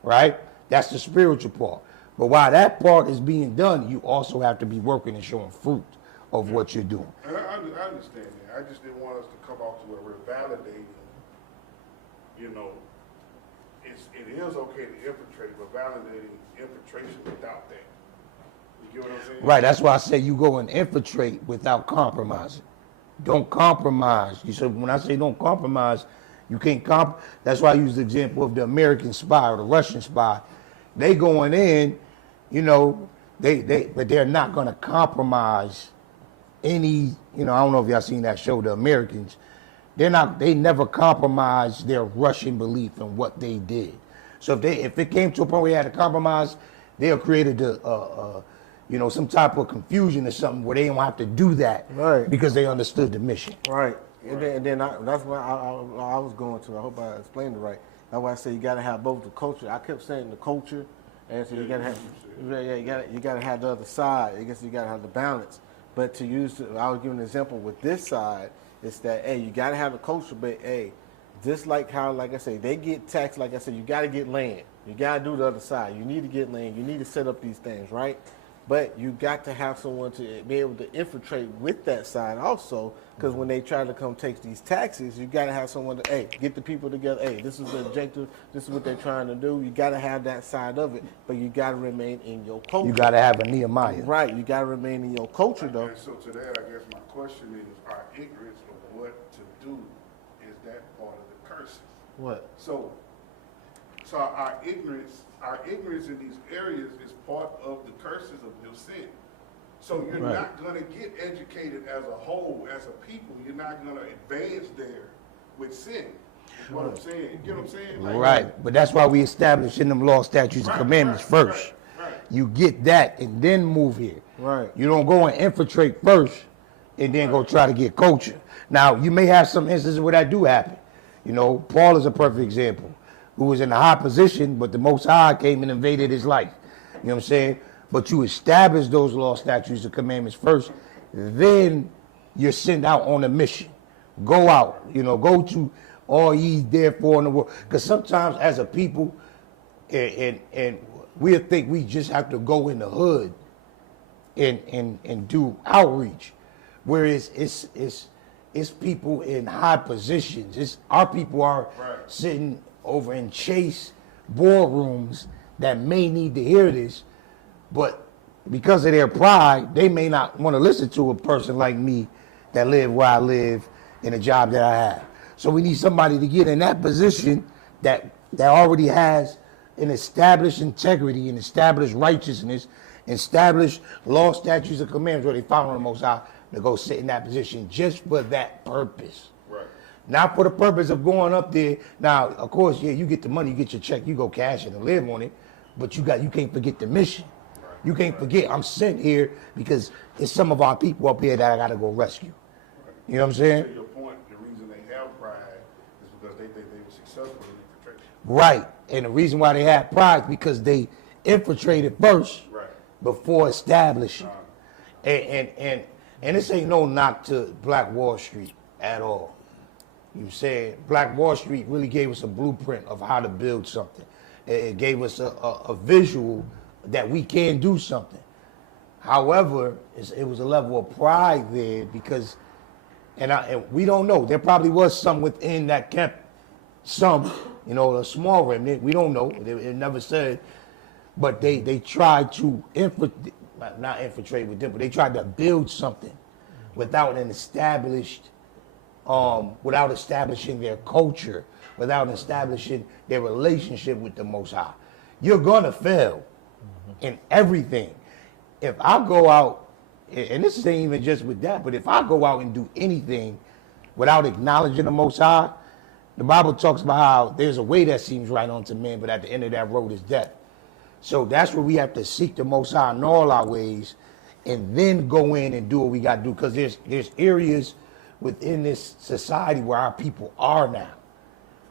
right? That's the spiritual part. But while that part is being done, you also have to be working and showing fruit of what you're doing. And I understand that. I just didn't want us to come off to where we're validating, you know, it is okay to infiltrate, but validating infiltration without that. You get what I'm saying? Right, that's why I say you go and infiltrate without compromising. Don't compromise. You said when I say don't compromise, you can't that's why I use the example of the American spy or the Russian spy. They going in, you know, but they're not gonna compromise any, you know, I don't know if y'all seen that show, The Americans. They never compromise their Russian belief in what they did. So if it came to a point where they had to compromise, they'll create you know, some type of confusion or something where they don't have to do that, Right. because they understood the mission. Right. And then that's what I was going to. I hope I explained it right. That's why I say you got to have both the culture. I kept saying the culture, and so you got to have, you got to have the other side. I guess you got to have the balance. But to use, I was giving an example with this side. It's that, hey, you got to have the culture, but hey, just like how, like I say, they get taxed. Like I said, you got to get land. You got to do the other side. You need to get land. You need to set up these things, right? But you got to have someone to be able to infiltrate with that side also, because when they try to come take these taxes, you got to have someone to, hey, get the people together. Hey, this is the objective. This is what they're trying to do. You got to have that side of it, but you got to remain in your culture. You got to have a Nehemiah. Right. You got to remain in your culture, though. And so to that, I guess my question is, our ignorance of what to do, is that part of the curses? What? So our ignorance in these areas is part of the curses of your sin. So you're not going to get educated as a whole, as a people. You're not going to advance there with sin. Is what I'm saying. You get what I'm saying? Like, Right, but that's why we established in them law, statutes, and commandments first. Right. You get that and then move here. Right. You don't go and infiltrate first and then go try to get culture. Now, you may have some instances where that do happen. You know, Paul is a perfect example, who was in a high position, but the Most High came and invaded his life. You know what I'm saying? But you establish those law, statutes, and commandments first, then you're sent out on a mission. Go out, you know, go to all ye therefore in the world. Because sometimes as a people, and we think we just have to go in the hood and do outreach, whereas it's people in high positions. It's our people are sitting over in Chase boardrooms that may need to hear this, but because of their pride, they may not want to listen to a person like me that live where I live in a job that I have. So we need somebody to get in that position that already has an established integrity and established righteousness, established law, statutes, and commandments where they follow the Most High, to go sit in that position just for that purpose. Right. Not for the purpose of going up there. Now, of course, yeah, you get the money, you get your check, you go cash it and live on it, but you can't forget the mission. You can't forget, I'm sent here because it's some of our people up here that I got to go rescue. You know what I'm saying? To your point, the reason they have pride is because they think they were successful in infiltration. Right. And the reason why they have pride is because they infiltrated first before establishing. And this ain't no knock to Black Wall Street at all. You saying Black Wall Street really gave us a blueprint of how to build something. It gave us a visual that we can do something. However, it was a level of pride there because, and we don't know. There probably was some within that kept some, you know, a small remnant. We don't know. It never said, but they tried to not infiltrate with them, but they tried to build something without an established, without establishing their culture, without establishing their relationship with the Most High. You're gonna fail in everything. If I go out, and this ain't even just with that, but if I go out and do anything without acknowledging the Most High, the Bible talks about how there's a way that seems right unto man, but at the end of that road is death. So that's where we have to seek the Most High in all our ways, and then go in and do what we got to do. Because there's areas within this society where our people are now.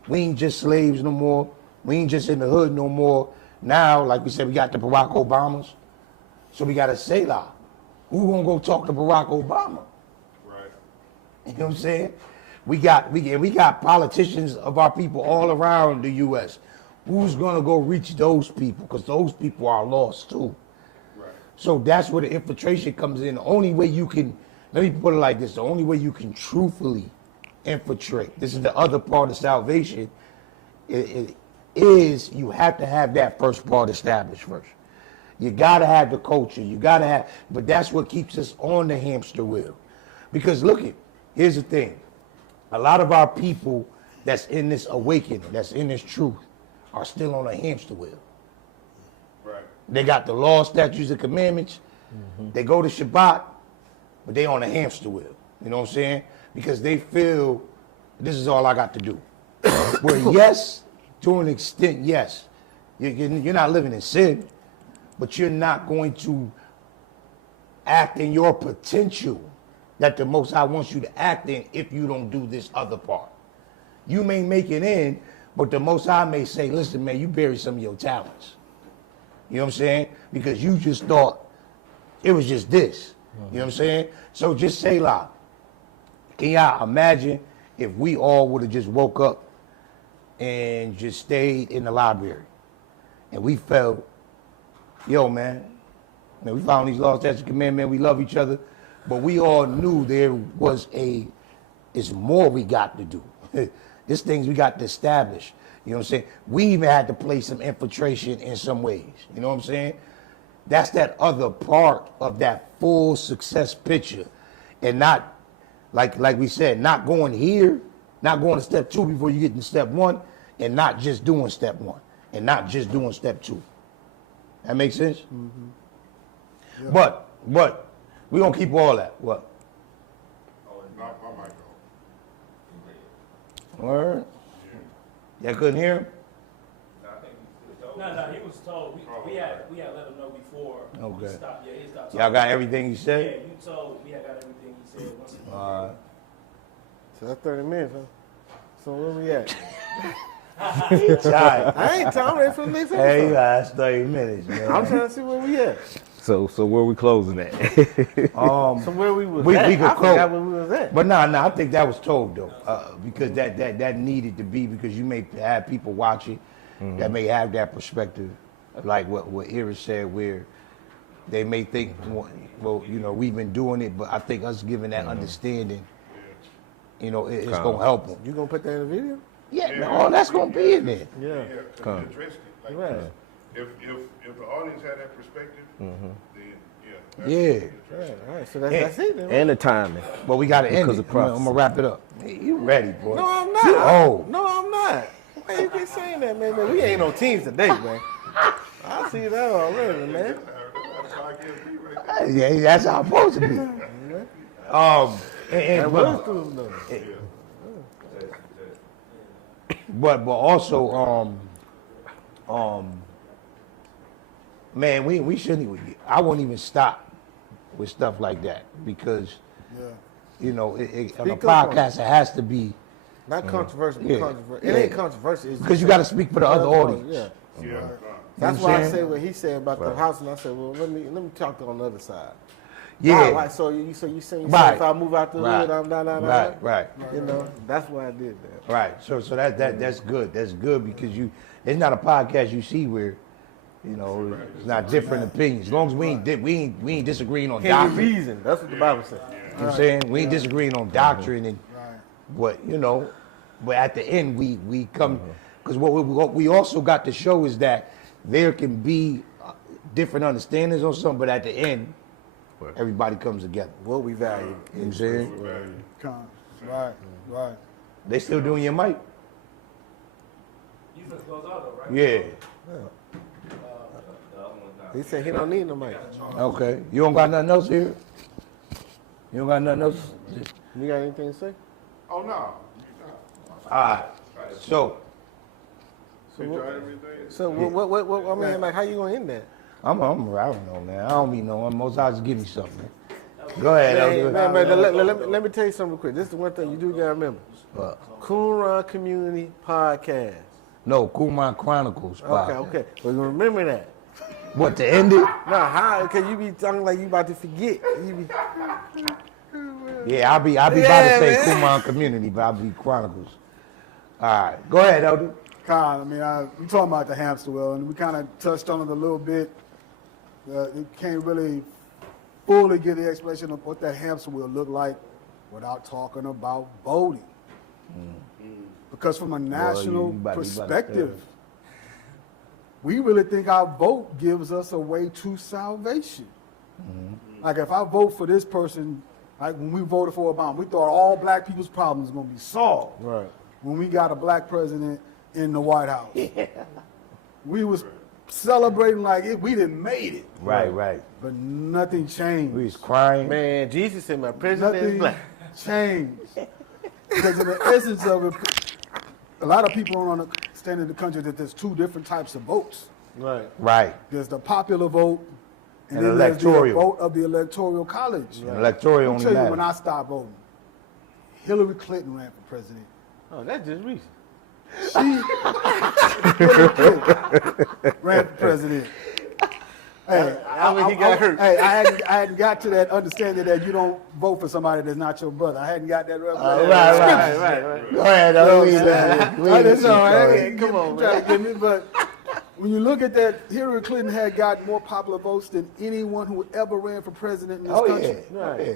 We ain't just slaves no more. We ain't just in the hood no more. Now, like we said, we got the Barack Obamas. So we got to say, like, who gonna go talk to Barack Obama? Right. You know what I'm saying? We got politicians of our people all around the U.S. Who's gonna go reach those people? Because those people are lost too. Right. So that's where the infiltration comes in. The only way you can, let me put it like this, the only way you can truthfully infiltrate, this is the other part of salvation, it is you have to have that first part established first. You gotta have the culture, you gotta have, but that's what keeps us on the hamster wheel. Because look it, here's the thing. A lot of our people that's in this awakening, that's in this truth, are still on a hamster wheel. Right. They got the law, statutes, and commandments. They go to Shabbat, but they on a hamster wheel. You know what I'm saying? Because they feel this is all I got to do. Where yes, to an extent, yes. You're not living in sin, but you're not going to act in your potential that the Most High wants you to act in if you don't do this other part. You may make it in, but the Most High may say, listen, man, you buried some of your talents. You know what I'm saying? Because you just thought it was just this. You know what I'm saying? So just say, like, can y'all imagine if we all would have just woke up and just stayed in the library and we felt, yo, man, we found these laws, statutes, and commandments, we love each other, but we all knew there was it's more we got to do. There's things we got to establish. You know what I'm saying? We even had to play some infiltration in some ways. You know what I'm saying? That's that other part of that full success picture. And not, like we said, not going here, not going to step 2 before you get to step 1, and not just doing step 1, and not just doing step 2. That makes sense? Mm-hmm. Yeah. But We gonna keep all that. What? Not my mic on. Word? Y'all couldn't hear him? No, he was told. We had let him know before. Okay. He stopped. Yeah, he stopped. Y'all got everything he Yeah, said? you told. We had got everything he said. Once he So that's 30 minutes, huh? So where we at? Child. I ain't telling for the next Hey, episode. you got 30 minutes, man. I'm trying to see where we at. So where we closing at? So where we was We at. could I close. forgot where we was at. But I think that was told though, because that needed to be, because you may have people watching that may have that perspective, like what Iris said, where they may think, well, we've been doing it, but I think us giving that understanding, it's gonna help them. You gonna put that in the video? Yeah, man, that's gonna be in there. Yeah. Yeah, because we addressed it. Like, Right. if the audience had that perspective, then that's Yeah, All right. So that's it then. And the timing. but we gotta end Because it. of I'm prophecy. gonna wrap it up. You ready, boy? No, I'm not. You old. No, I'm not. Why you keep saying that, man? We ain't no teams today, man. I see that already, man. that's how I get me right there. Yeah, that's how it's supposed to be. That But, was true, though. but also, man, we shouldn't even. I won't even stop with stuff like that because on a Speak up podcast it has to be Not controversial, but Yeah. controversial. Yeah. It ain't controversial. It's because just you got to speak for the other audience. Yeah. Yeah. That's what I'm why I saying? said what he said about the house, and I said, well, let me talk to on the other side. Yeah. Why? So you saying Right. if I move out the hood, I'm Right. You know, that's why I did that. Right. So that's good. That's good because it's not a podcast you see where it's not different opinions. As long as we ain't disagreeing on Can't doctrine. be reason. That's what the Bible says. You know what I'm saying? We ain't disagreeing on doctrine and but but at the end we come because what we also got to show is that there can be different understandings on something, but at the end everybody comes together. What we value. You know what I'm saying? Right. They still doing your mic? You finna close out though, right? Yeah. He said he don't need no mic. Okay. You don't got nothing else here? You don't got nothing else? You got anything to say? Oh, no. All right. So Enjoy everything. So what I mean, like, how you gonna end that? I don't know, man. I don't mean no one. Most just give me something, man. Go ahead. Man, let me tell you something real quick. This is the one thing you do gotta remember. Qumran Community Podcast. No, Qumran Chronicles. Okay. Well, remember that. What, to end it? Nah, how? Cause you be talking like you about to forget. You be, Yeah, I'll be about to say Qumran Community, but I'll be Chronicles. All right. Go ahead, Elder. We talking about the hamster wheel, and we kind of touched on it a little bit. You can't really fully get the explanation of what that hamster wheel look like without talking about voting. Because from a national you about to- perspective, we really think our vote gives us a way to salvation. Like if I vote for this person, like when we voted for Obama, we thought all black people's problems were gonna be solved. right. When we got a black president in the White House. We was celebrating like we didn't made it, Right. but nothing changed. We was crying. Man, Jesus said my president is Nothing black. changed. Because in the essence of it, a lot of people don't understand in the country that there's two different types of votes. Right. Right. There's the popular vote, and And then there's the electoral. vote of the electoral college. And electoral I'll only tell you when matters. I stopped voting. Hillary Clinton ran for president. Oh, that's just recent. Ran for president. Hey, I mean, he got hurt. Hey, I hadn't got to that understanding that you don't vote for somebody that's not your brother. I hadn't got that revelation. Right. Go ahead, Elder. That's all right. Come on, man. But when you look at that, Hillary Clinton had gotten more popular votes than anyone who ever ran for president in this Oh, country. yeah. Right. Yeah.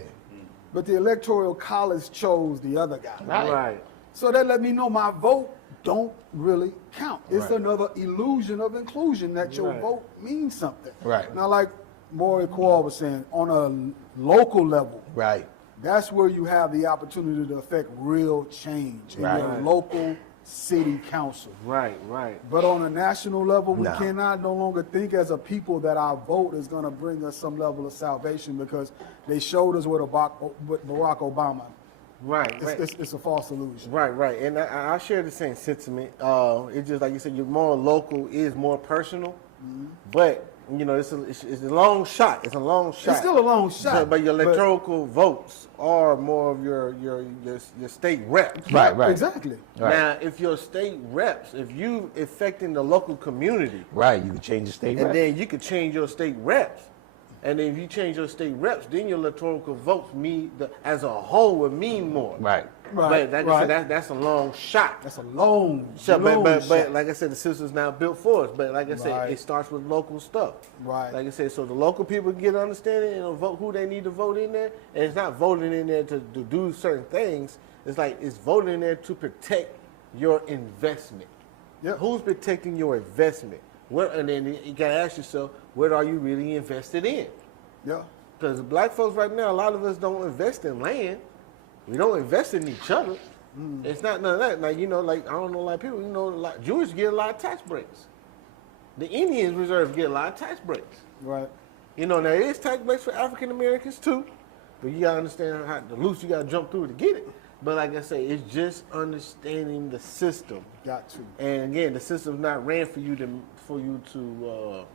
But the electoral college chose the other guy. Right. So that let me know my vote don't really count. It's another illusion of inclusion that your Right. vote means something. Right. Now, like Maury Kowal was saying, on a local level, Right. that's where you have the opportunity to affect real change in your Right. local city council. Right, right. But on a national level, we No. cannot no longer think as a people that our vote is going to bring us some level of salvation because they showed us what Barack Obama. Right, It's, right. it's a false illusion. Right, right, and I share the same sentiment. It's just like you said, you're more local is more personal, but you know it's a long shot. It's a long shot. It's still a long shot. but your electoral votes are more of your state reps. Right, right. Exactly. Right. Now, if your state reps, if you affecting the local community, Right, you can change the state and rep. then you could change your state reps. And then if you change your state reps, then your electoral votes as a whole would mean more. Right. Right, But like I right. said, that's a long shot. That's a long, So, long but shot. like I said, the system's now built for us. But like I said, Right. it starts with local stuff. Right. Like I said, so the local people get understanding and vote who they need to vote in there. And it's not voting in there to do certain things. It's like it's voting in there to protect your investment. Yep. Who's protecting your investment? And then you gotta ask yourself, what are you really invested in? Yeah. Because black folks right now, a lot of us don't invest in land. We don't invest in each other. It's not none of that. Like, you know, like, I don't know, like people, you know, like Jewish get a lot of tax breaks. The Indians reserve get a lot of tax breaks. Right. You know, there is tax breaks for African Americans too, but you gotta understand how the loops you gotta jump through to get it. But like I say, it's just understanding the system. Got to. And again, the system's not ran for you to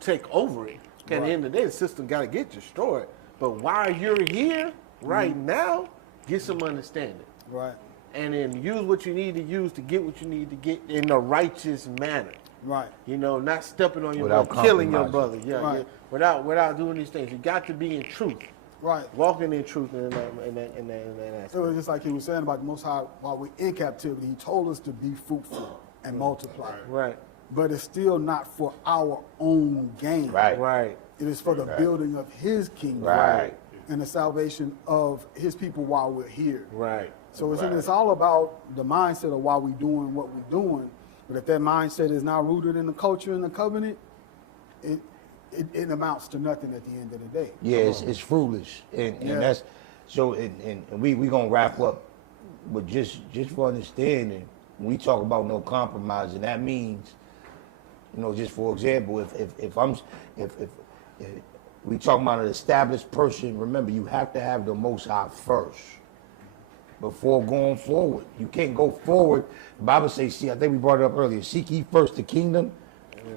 take over it. At the end of the day, the system got to get destroyed. But while you're here right now, get some understanding. Right. And then use what you need to use to get what you need to get in a righteous manner. Right. You know, not stepping on your Without brother, killing your brother. compromising. Yeah, Right. yeah. Without doing these things. You got to be in truth. Right. Walking in truth in that aspect. So it's just like he was saying about the Most High, while we're in captivity, he told us to be fruitful and multiply. Right. But it's still not for our own gain. Right. Right. It is for the building of his kingdom. Right. And the salvation of his people while we're here. Right. So it's all about the mindset of why we're doing what we're doing. But if that mindset is not rooted in the culture and the covenant, it amounts to nothing at the end of the day. Yeah, it's foolish, and Yeah. that's so. And we gonna wrap up, but just for understanding, when we talk about no compromise, and that means, you know, just for example, if we talk about an established person, remember you have to have the Most High first before going forward. You can't go forward. The Bible says, see, I think we brought it up earlier. Seek ye first the kingdom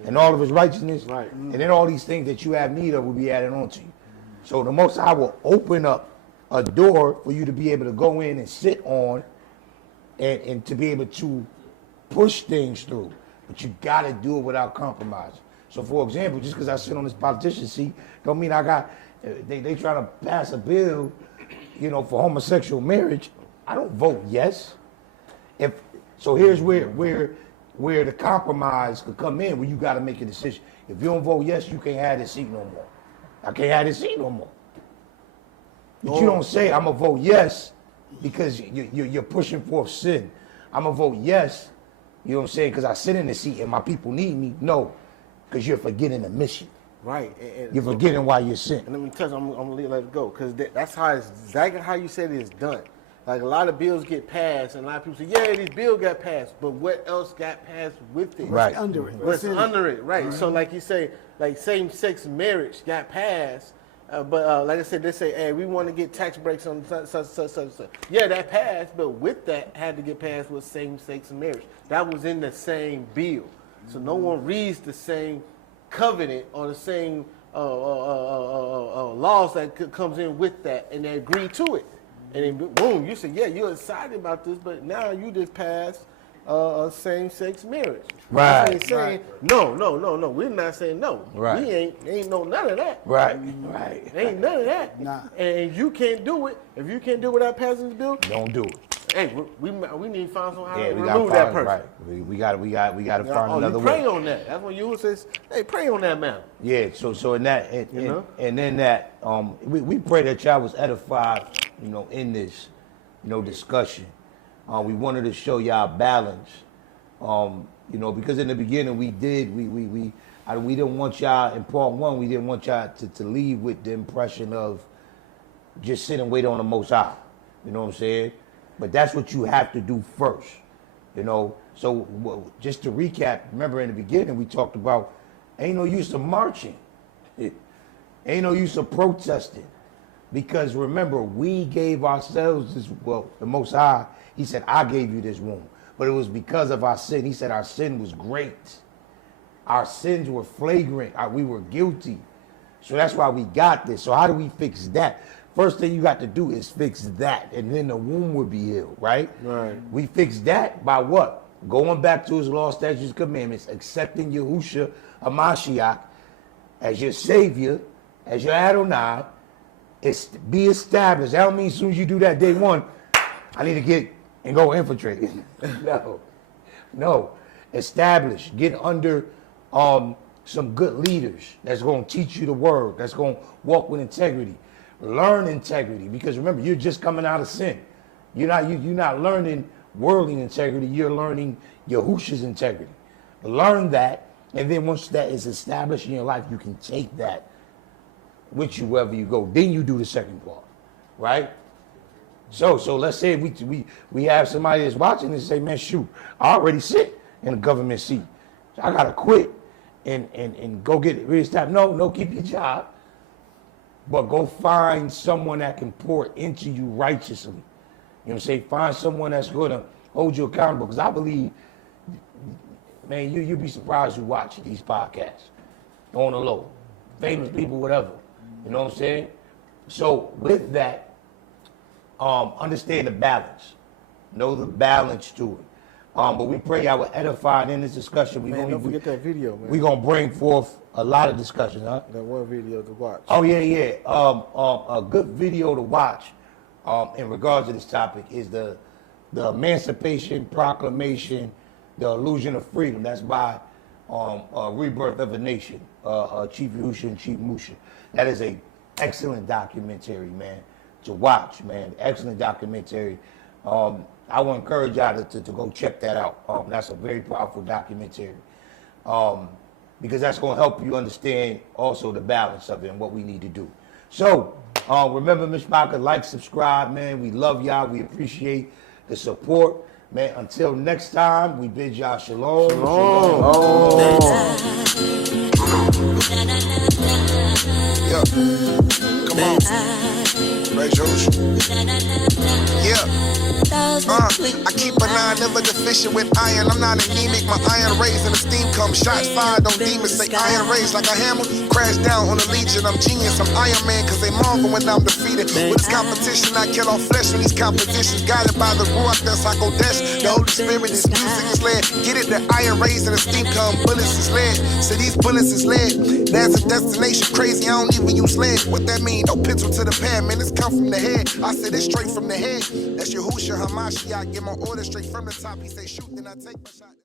and all of his righteousness, Right. and then all these things that you have need of will be added on to you. So the Most High will open up a door for you to be able to go in and sit on and to be able to push things through. But you got to do it without compromise. So for example, just because I sit on this politician seat, don't mean I got, they trying to pass a bill, you know, for homosexual marriage. I don't vote yes. So here's where the compromise could come in, where you got to make a decision. If you don't vote yes, you can't have this seat no more. I can't have this seat no more. But you don't say, I'm going to vote yes because you're pushing forth sin. I'm going to vote yes, you know what I'm saying, because I sit in the seat and my people need me. No, because you're forgetting the mission. Right. And You're forgetting why you're sent. And let me tell you, I'm gonna let it go because that's how it's exactly how you said it's done. Like a lot of bills get passed, and a lot of people say, "Yeah, this bill got passed," but what else got passed with it? Right. Under it. What's in under it? Right. So, like you say, like same-sex marriage got passed, but like I said, they say, "Hey, we want to get tax breaks on such." Yeah, that passed, but with that had to get passed with same-sex marriage. That was in the same bill, so no one reads the same covenant or the same laws that comes in with that, and they agree to it. And then boom, you say, yeah, you're excited about this, but now you just passed a same-sex marriage. Right. Ain't saying, no. We're not saying no. Right. We ain't no none of that. Right. Ain't none of that. Nah. And you can't do it. If you can't do it without passing this bill, Don't do it. hey, we need to find someone how Yeah, to we got remove to that find person. right. We got to find another you pray way. on that. That's when you says, hey, pray on that man. Yeah, so in that and then that we pray that y'all was edified, you know, in this, you know, discussion. We wanted to show y'all balance. You know, because in the beginning we didn't want y'all in part one, we didn't want y'all to leave with the impression of just sit and wait on the Most High. You know what I'm saying? But that's what you have to do first. You know, so just to recap, remember in the beginning we talked about ain't no use of marching. Ain't no use of protesting. Because remember, we gave ourselves this, well, the Most High, he said, I gave you this womb. But it was because of our sin. He said our sin was great. Our sins were flagrant. We were guilty. So that's why we got this. So how do we fix that? First thing you got to do is fix that, and then the womb will be healed, right? Right. We fix that by what? Going back to his law, statutes, commandments, accepting Yahushua HaMashiach as your Savior, as your Adonai. It's be established. That don't mean as soon as you do that day one, I need to get and go infiltrate. No. Establish. Get under some good leaders that's going to teach you the word, that's going to walk with integrity. Learn integrity, because remember, you're just coming out of sin. You're not learning worldly integrity. You're learning Yahushua's integrity. Learn that, and then once that is established in your life, you can take that with you wherever you go. Then you do the second part, right? So let's say we have somebody that's watching and say, man, shoot, I already sit in a government seat. So I gotta quit and go get it reestablished. No, keep your job. But go find someone that can pour into you righteously. You know what I'm saying? Find someone that's gonna hold you accountable. Because I believe, man, you'd be surprised who watch these podcasts. On the low. Famous people, whatever. You know what I'm saying? So with that, understand the balance. Know the balance to it. But we pray I will edify in this discussion. Don't forget that video, man. We're going to bring forth a lot of discussion, huh? That one video to watch. Oh, yeah. A good video to watch in regards to this topic is the Emancipation Proclamation, The Illusion of Freedom. That's by Rebirth of a Nation, Chief Yahushua and Chief Musha. That is a excellent documentary, man, to watch, man. Excellent documentary. I will encourage y'all to go check that out. That's a very powerful documentary. Because that's going to help you understand also the balance of it and what we need to do. So, remember, Mishpaka, like, subscribe, man. We love y'all. We appreciate the support. Man, until next time, we bid y'all shalom. Yeah. Come on. Raise yours. Yeah. I keep an eye, never deficient with iron. I'm not anemic, my iron raised and the steam comes. Shots fired on demons, say iron raised like a hammer. Crash down on the legion, I'm genius, I'm Iron Man, cause they marvel when I'm defeated. With this competition, I kill all flesh with these compositions. Guided by the Ruach, that's Hakodesh. The Holy Spirit, this music is led. Get it, the iron raised and the steam come. Bullets is lead, so these bullets is lead. There's a destination, crazy, I don't even use lead. What that mean? No pencil to the pad, man, this come from the head. I said it's straight from the head. That's Yahushua HaMashiach, get my order straight from the top. He say shoot, then I take my shot.